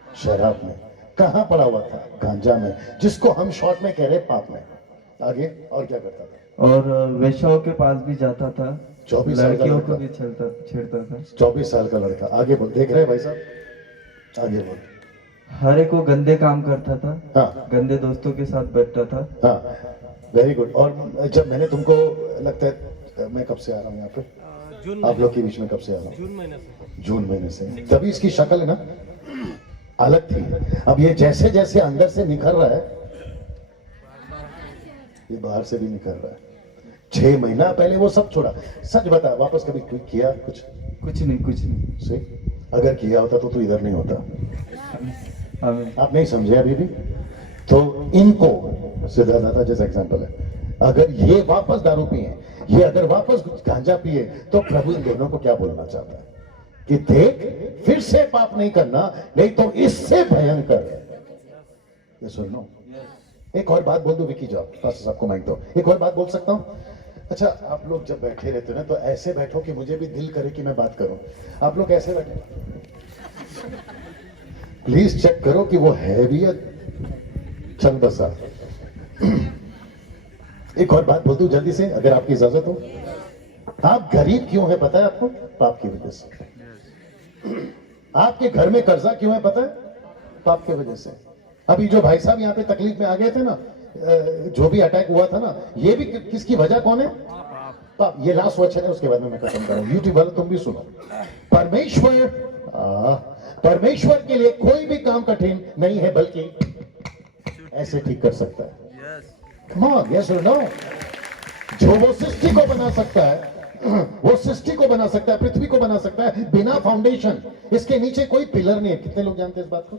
शराब में। कहां पड़ा हुआ था? गांजा में, जिसको हम शॉर्ट में कह रहे पाप में। आगे और क्या करता था? और वेश्याओं के पास भी जाता था, 24 साल का लड़कियों को भी छेड़ता था। 24 साल का लड़का। आगे बोल, देख रहे हैं भाई साहब? आगे बोल। हर एक को गंदे काम करता था। हाँ, गंदे दोस्तों के साथ बैठता था। हाँ, वेरी गुड। और जब मैंने तुमको, लगता है मैं कब से आ रहा हूँ यहाँ पे? आप लोग के बीच में कब से आ रहा हूँ? जून महीने से। तभी इसकी शक्ल है ना अलग थी। अब ये जैसे जैसे अंदर से निखर रहा है, ये बाहर से भी निकल रहा है। 6 महीना पहले वो सब छोड़ा। सच बता, वापस कभी किया कुछ नहीं। सही, अगर किया होता तो तू इधर नहीं होता। आप नहीं समझे अभी भी? तो इनको सिद्धार्थ जैसा एग्जांपल है, अगर ये वापस दारू पिए, ये अगर वापस गांजा पिए, तो प्रभु इन दोनों को क्या बोलना चाहता है कि देख फिर से पाप नहीं करना, नहीं तो इससे भयंकर यस और नो? एक और बात बोल दो विकी जॉब, पास्टर साहब को माइक दो। एक और बात बोल सकता हूँ? अच्छा, आप लोग जब बैठे रहते हो ना तो ऐसे बैठो कि मुझे भी दिल करे कि मैं बात करूं। आप लोग ऐसे बैठे, प्लीज चेक करो कि वो है भी या चंद बसा। एक और बात बोल दूं जल्दी से, अगर आपकी इजाजत हो। आप गरीब क्यों है पता है आपको? पाप की वजह से। आपके घर में कर्जा क्यों है पता है? पाप की वजह से। अभी जो भाई साहब यहाँ पे तकलीफ में आ गए थे ना, जो भी अटैक हुआ था ना, ये भी किसकी वजह कौन है? पाप। ये लास्ट वचन है, उसके बाद में मैं खत्म करूं। यूट्यूब वाले तुम भी सुनो। परमेश्वर के लिए कोई भी काम कठिन नहीं है, बल्कि ऐसे ठीक कर सकता है। Come on, yes or no? जो वो सृष्टि को बना सकता है, वो सृष्टि को बना सकता है, पृथ्वी को बना सकता है बिना फाउंडेशन। इसके नीचे कोई पिलर नहीं है। कितने लोग जानते हैं इस बात को?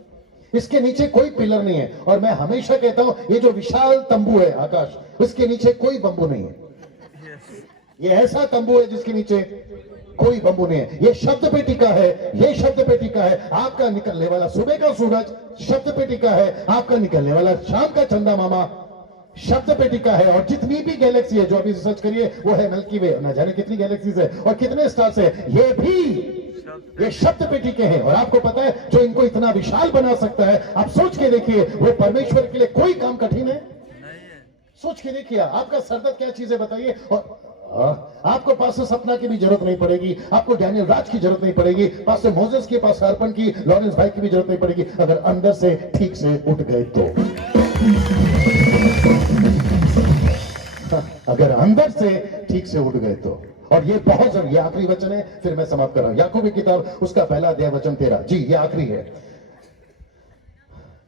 इसके नीचे कोई पिलर नहीं है। और मैं हमेशा कहता हूं, ये जो विशाल तंबू है आकाश, उसके नीचे कोई बंबू नहीं है। ये ऐसा तंबू है जिसके नीचे कोई बंबू नहीं है। ये शब्द पे टिका है, ये शब्द पे टिका है। आपका निकलने वाला सुबह का सूरज शब्द पे टिका है, आपका निकलने वाला शाम का चंदा मामा शब्द पे टिका है। और जितनी भी गैलेक्सी है, जो अभी रिसर्च करिए, वो है मिल्की वे। न जाने कितनी गैलेक्सीज है और कितने स्टार्स है, ये भी ये शब्द पे टिके हैं। और आपको पता है, जो इनको इतना विशाल बना सकता है, आप सोच के देखिए, वो परमेश्वर के लिए कोई काम कठिन है? सोच के देखिए, आपका सरदर्द क्या चीज है बताइए। और आपको पास्टर सपना की भी जरूरत नहीं पड़ेगी, आपको डैनियल राज की जरूरत नहीं पड़ेगी, पास्टर मोजेस के पास अर्पण की, लॉरेंस भाई की भी जरूरत नहीं पड़ेगी, अगर अंदर से ठीक से उठ गए तो। अगर अंदर से ठीक से उठ गए तो। और ये बहुत जरूरी, ये आखिरी वचन है, फिर मैं समाप्त कर रहा हूं। याकूब की किताब, उसका पहला अध्याय वचन 13। जी, ये आखिरी है।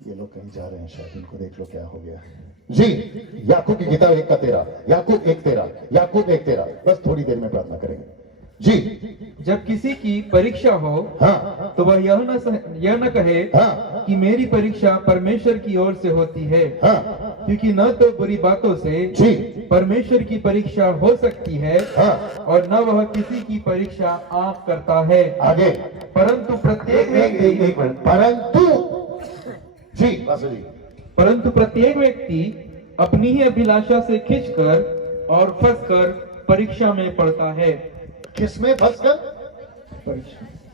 ये लोग कहीं जा रहे हैं शायद, इनको देख लो क्या हो गया। जी, याकूब की किताब 1:13, याकूब 1:13, याकूब 1:13। बस थोड़ी देर में प्रार्थना करेंगे। जी, जब किसी की परीक्षा हो, हाँ, तो वह यह न कहे हाँ, कि मेरी परीक्षा परमेश्वर की ओर से होती है, हाँ, क्योंकि न तो बुरी बातों से जी, परमेश्वर की परीक्षा हो सकती है, हाँ, और न वह किसी की परीक्षा आप करता है। आगे। परंतु प्रत्येक एक मिनट, जी, परंतु प्रत्येक व्यक्ति अपनी ही अभिलाषा से खिंचकर और फंसकर परीक्षा में पड़ता है। किसमें फंसकर?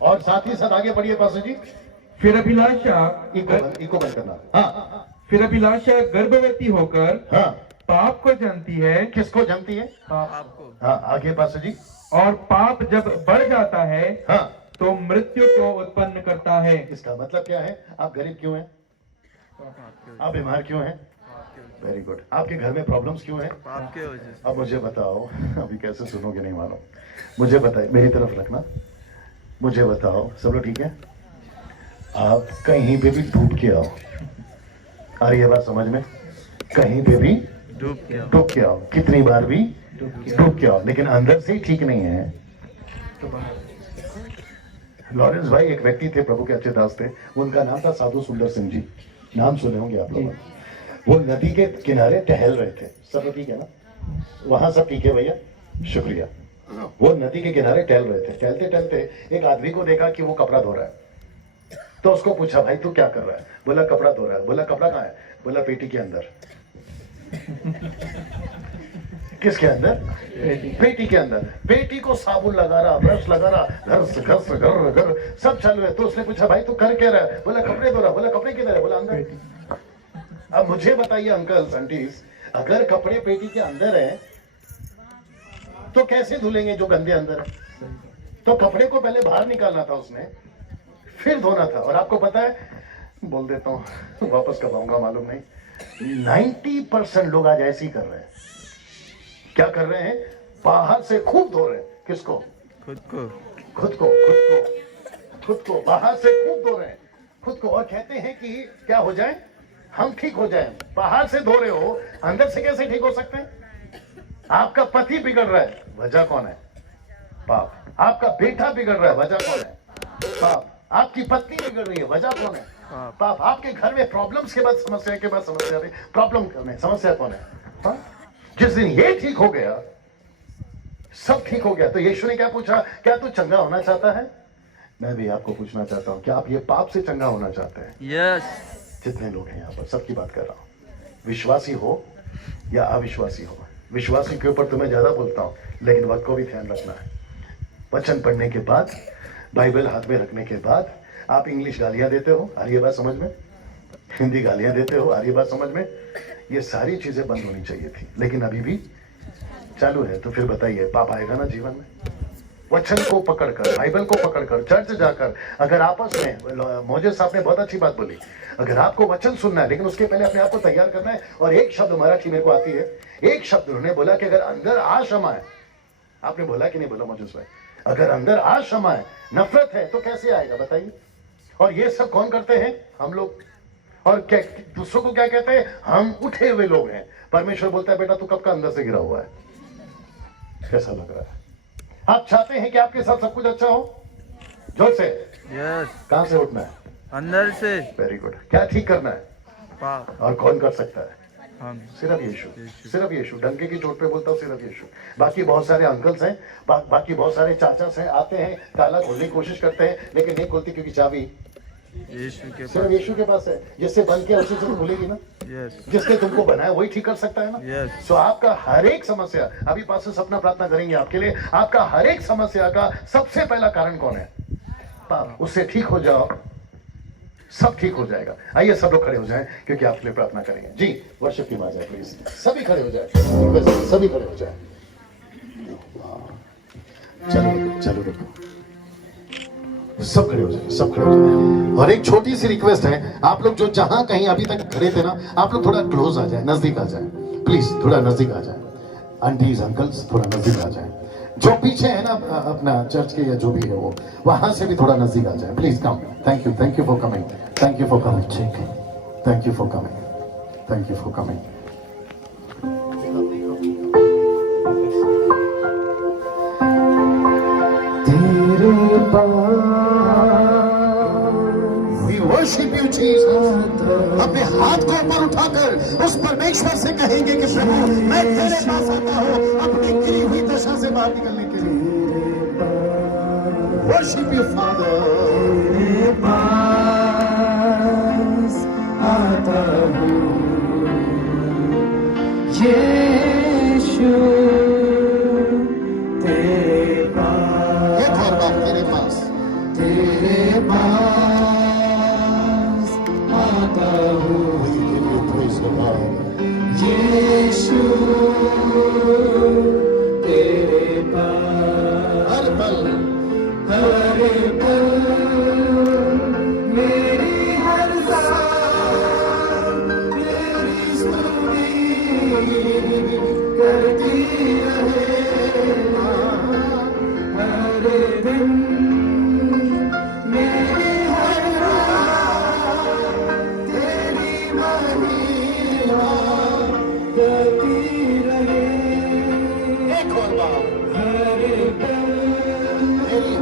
और साथ ही साथ आगे बढ़िए पास्टर जी। फिर अभिलाषा इको बंद करना। हाँ, फिर अभिलाषा गर्भवती होकर हाँ, पाप को जनती है। किसको जानती है? पाप को। हाँ, आगे पास्टर जी। और पाप जब बढ़ जाता है, हाँ, तो मृत्यु को उत्पन्न करता है। इसका मतलब क्या है? आप गरीब क्यों हैं? आप बीमार क्यों हैं? Very good. आपके घर में प्रॉब्लम्स क्यों हैं? आपके वजह से। अब मुझे बताओ, अभी कैसे सुनोगे नहीं मानो, मुझे बताइए, मेरी तरफ रखना, मुझे बताओ, सब लोग ठीक है? आप कहीं पे भी डूब के आओ, आ रही है बात समझ में? कहीं पे भी डूब के आओ, कितनी बार भी डूब के आओ, लेकिन अंदर से ठीक नहीं है। लॉरेंस भाई एक व्यक्ति थे, प्रभु के अच्छे दास थे, उनका नाम था साधु सुंदर सिंह जी। नाम सुने होंगे आप लोग। वो नदी के किनारे टहल रहे थे। सब ठीक है ना? वहां सब ठीक है भैया? शुक्रिया। वो नदी के किनारे टहल रहे थे। टहलते टहलते एक आदमी को देखा कि वो कपड़ा धो रहा है, तो उसको पूछा, भाई तू क्या कर रहा है? बोला कपड़ा धो रहा है। बोला कपड़ा कहाँ है? बोला पेटी के अंदर। किसके अंदर? पेटी के अंदर। पेटी को साबुन लगा रहा, ब्रश लगा रहा, घर से घर सब चालू है। तो उसने पूछा, भाई तू कर क्या रहा है? बोला कपड़े धो रहा। बोला कपड़े किधर है? बोला अंदर। अब मुझे बताइए अंकल आंटीज, अगर कपड़े पेटी के अंदर है तो कैसे धुलेंगे जो गंदे अंदर है? तो कपड़े को पहले बाहर निकालना था उसने, फिर धोना था। और आपको पता है, बोल देता हूं, वापस कब आऊंगा मालूम नहीं, 90% लोग आज ऐसे ही कर रहे हैं। क्या कर रहे हैं? बाहर से खूब धो रहे हैं। किसको? खुद को। खुद को बाहर से खूब धो रहे हैं, खुद को। और कहते हैं कि क्या हो जाए? हम ठीक हो जाएं। बाहर से धो रहे हो, अंदर से कैसे ठीक हो सकते हैं? आपका पति बिगड़ रहा है, वजह कौन है? पाप। आपका बेटा बिगड़ रहा है, वजह कौन है? पाप। आपकी पत्नी बिगड़ रही है, वजह कौन है? पाप। आपके घर में प्रॉब्लम्स के बाद समस्या, के बाद समस्या, प्रॉब्लम कौन है? समस्या कौन है? हाँ? जिस दिन ये ठीक हो गया, सब ठीक हो गया। तो यीशु ने क्या पूछा? क्या तू चंगा होना चाहता है? मैं भी आपको पूछना चाहता हूं, क्या आप ये पाप से चंगा होना चाहते हैं? यस। जितने लोग हैं यहाँ पर सबकी बात कर रहा हूँ, विश्वासी हो या अविश्वासी हो, विश्वासी के ऊपर तो मैं ज्यादा बोलता हूँ, लेकिन वक्त को भी ध्यान रखना है। वचन पढ़ने के बाद, बाइबल हाथ में रखने के बाद आप इंग्लिश गालियां देते हो, आ रही है बात समझ में, हिंदी गालियां देते हो, आ रही है बात समझ में, ये सारी चीजें बंद होनी चाहिए थी, लेकिन अभी भी चालू है। तो फिर बताइए पाप आएगा ना जीवन में? वचन को पकड़कर, बाइबल को पकड़कर चर्च जाकर, अगर आपस में, मौजे साहब ने बहुत अच्छी बात बोली, अगर आपको वचन सुनना है, लेकिन उसके पहले अपने आप को तैयार करना है। और एक शब्द मराठी मेरे को आती है, एक शब्द उन्होंने बोला कि अगर अंदर आशमा है, आपने बोला कि नहीं बोला मौजूद भाई, अगर अंदर आशमा है, नफरत है, तो कैसे आएगा बताइए? और ये सब कौन करते हैं? हम लोग। और क्या दूसरों को क्या कहते हैं? हम उठे हुए लोग हैं। परमेश्वर बोलता है बेटा तू कब का अंदर से गिरा हुआ है। कैसा लग रहा है? आप चाहते हैं कि आपके साथ सब कुछ अच्छा हो? जोर से। यस। कहां से उठना है? अंदर से। Very good. क्या ठीक करना है? पाप। और कौन कर सकता है? हम। सिर्फ यीशु, सिर्फ यीशु। डंके की चोट पे बोलता हूँ सिर्फ यीशु। बाकी बहुत सारे अंकल्स हैं, बाकी बहुत सारे चाचास हैं, आते हैं, ताला खोलने की कोशिश करते हैं, लेकिन नहीं खोलती क्योंकि चाबी यीशु के सिर्फ यीशु के पास है। जिससे बन के उसी से तो खुलेगी ना। यस। जिसने तुमको बनाया वही ठीक कर सकता है ना। यस। सो आपका हर एक समस्या, अभी पास सपना प्रार्थना करेंगे आपके लिए, आपका हर एक समस्या का सबसे पहला कारण कौन है? पाप। उससे ठीक हो जाओ, सब ठीक हो जाएगा। आइए सब लोग खड़े हो जाएं, क्योंकि आपके लिए प्रार्थना करेंगे। जी वर्शिप टीम आ जाए प्लीज, सभी खड़े हो जाए, सभी खड़े हो जाए। चलो रुको, सब खड़े हो जाए, सब खड़े हो जाए। और एक छोटी सी रिक्वेस्ट है, आप लोग जो जहां कहीं अभी तक खड़े थे ना, आप लोग थोड़ा क्लोज आ जाए, नजदीक आ जाए प्लीज, थोड़ा नजदीक आ जाए। आंटीज अंकल्स थोड़ा नजदीक आ जाए। जो पीछे है ना अपना चर्च के या जो भी है वो, वहां से भी थोड़ा नजदीक आ जाए please. Come. Thank you for coming, thank you for coming, thank you for coming, thank you for coming. We worship you, Jesus. अपने हाथ को ऊपर उठाकर उस परमेश्वर से कहेंगे कि प्रभु मैं तेरे पास आता हूँ अपनी गिरी हुई दशा से बाहर निकलने के लिए। Worship you, Father. तेरे पास आता हूँ यीशु, तेरे पास, एक और बार तेरे पास, तेरे पास आता हूँ यीशु, तेरे पास हर पल मेरी हर सांस तेरी स्तुति करती रहे, हर दिन मेरी हर रात तेरी महिमा करती रहे। एक और बार हर दिन मेरी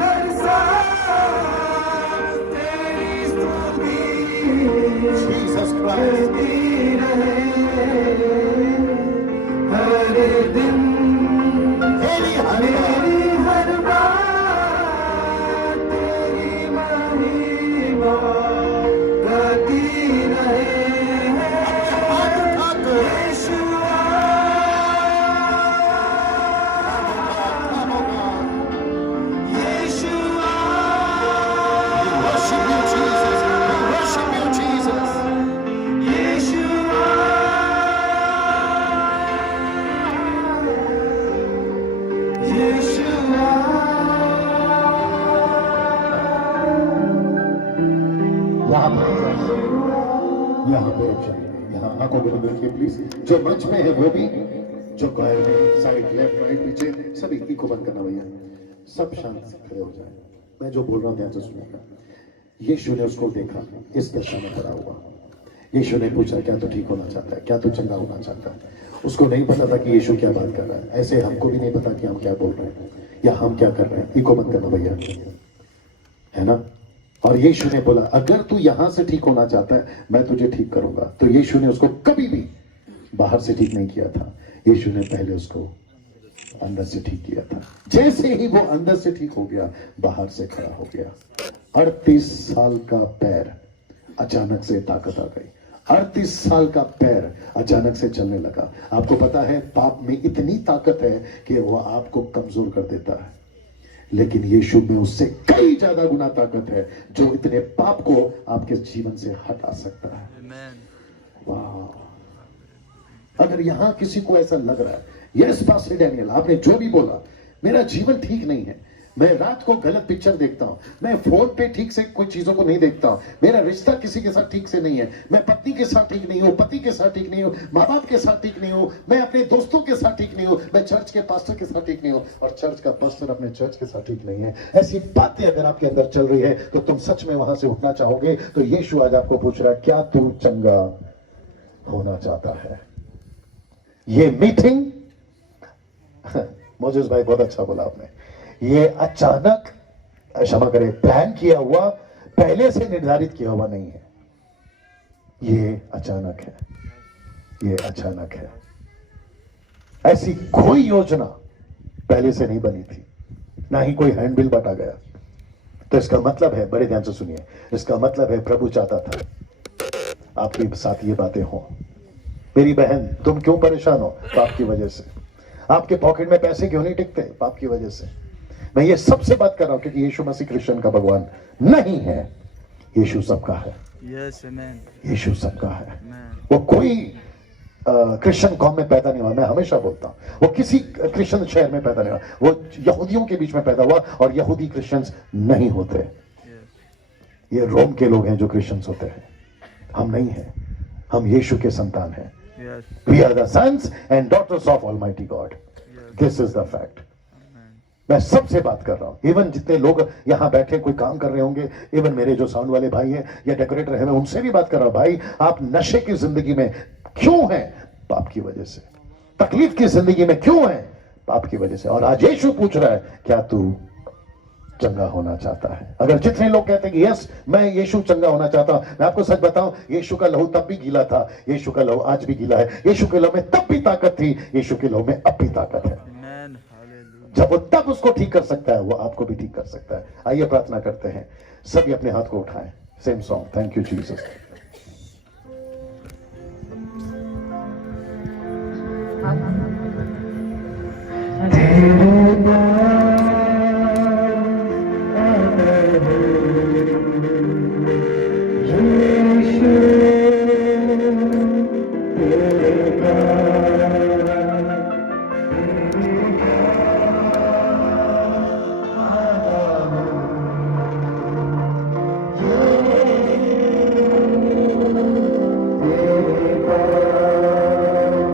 हर सांस तेरी स्तुति जीसस क्राइस्ट करती रहे, हर दिन मेरी हर बात तेरी महिमा करती रहे। यहाँ पे यहाँ आंखों को बंद रखिए प्लीज। जो मंच में है वो भी, जो क्वायर में साइड लेफ्ट राइट पीछे सभी को बंद करना भैया, सब शांत से खड़े हो जाए। मैं जो बोल रहा हूँ ध्यान से सुनिएगा। यीशु ने उसको देखा इस दशा में खड़ा हुआ, यीशु ने पूछा क्या तू ठीक होना चाहता है, क्या तू चंगा होना चाहता है। उसको नहीं पता था कि यीशु क्या बात कर रहा है, ऐसे हमको भी नहीं पता कि हम क्या बोल रहे हैं या हम क्या कर रहे हैं। इको मत करना भैया, है ना। और यीशु ने बोला अगर तू यहां से ठीक होना चाहता है मैं तुझे ठीक करूंगा। तो यीशु ने उसको कभी भी बाहर से ठीक नहीं किया था, यीशु ने पहले उसको अंदर से ठीक किया था। जैसे ही वो अंदर से ठीक हो गया, बाहर से खड़ा हो गया। 38 साल का पैर अचानक से ताकत आ गई। 38 साल का पैर अचानक से चलने लगा। आपको पता है पाप में इतनी ताकत है कि वह आपको कमजोर कर देता है, लेकिन यीशु में उससे कई ज्यादा गुना ताकत है जो इतने पाप को आपके जीवन से हटा सकता है। वाह! अगर यहां किसी को ऐसा लग रहा है, यस पास्टर डैनियल आपने जो भी बोला, मेरा जीवन ठीक नहीं है, मैं रात को गलत पिक्चर देखता हूं, मैं फोन पे ठीक से कोई चीजों को नहीं देखता हूं, मेरा रिश्ता किसी के साथ ठीक से नहीं है, मैं पत्नी के साथ ठीक नहीं हूं, पति के साथ ठीक नहीं हूं, माँ बाप के साथ ठीक नहीं हूं, मैं अपने दोस्तों के साथ ठीक नहीं हूं, मैं चर्च के पास्टर के साथ ठीक नहीं हूं, और चर्च का पास्टर अपने चर्च के साथ ठीक नहीं है। ऐसी बातें अगर आपके अंदर चल रही है तो तुम सच में वहां से उठना चाहोगे। तो यीशु आज आपको पूछ रहा है, क्या तू चंगा होना चाहता है? ये मीटिंग मोजेस भाई बहुत अच्छा बोला आपने, ये अचानक, क्षमा करें, प्लान किया हुआ, पहले से निर्धारित किया हुआ नहीं है। ये अचानक है, ये अचानक है। ऐसी कोई योजना पहले से नहीं बनी थी, ना ही कोई हैंडबिल बांटा गया। तो इसका मतलब है, बड़े ध्यान से सुनिए, इसका मतलब है प्रभु चाहता था आपके साथ ये बातें हो। मेरी बहन, तुम क्यों परेशान हो? पाप की वजह से। आपके पॉकेट में पैसे क्यों नहीं टिकते? पाप की वजह से। मैं ये सबसे बात कर रहा हूं क्योंकि यीशु मसीह कृष्ण का भगवान नहीं है, यीशु सबका है। यीशु सबका है। वो कोई क्रिश्चियन कौम में पैदा नहीं हुआ, मैं हमेशा बोलता हूं, वो किसी क्रिश्चियन शहर में पैदा नहीं हुआ, वो यहूदियों के बीच में पैदा हुआ, और यहूदी क्रिश्चियंस नहीं होते। ये रोम के लोग हैं जो क्रिश्चियंस होते हैं, हम नहीं हैं, हम यीशु के संतान हैं। We are the sons and daughters of Almighty God. This is the fact. मैं सबसे बात कर रहा हूं, इवन जितने लोग यहां बैठे कोई काम कर रहे होंगे, इवन मेरे जो साउंड वाले भाई हैं या डेकोरेटर हैं, मैं उनसे भी बात कर रहा हूं। भाई, आप नशे की जिंदगी में क्यों हैं? पाप की वजह से। तकलीफ की जिंदगी में क्यों हैं? पाप की वजह से। और आज यीशु पूछ रहा है, क्या तू चंगा होना चाहता है? अगर जितने लोग कहते हैं कि यस मैं यीशु चंगा होना चाहता हूं, मैं आपको सच बताऊं, यीशु का लहू तब भी गीला था, यीशु का लहू आज भी गीला है। यीशु के लहू में तब भी ताकत थी, यीशु के लहू में अब भी ताकत है। जब वो तब उसको ठीक कर सकता है, वो आपको भी ठीक कर सकता है। आइए प्रार्थना करते हैं, सभी अपने हाथ को उठाएं। Same song, thank you Jesus.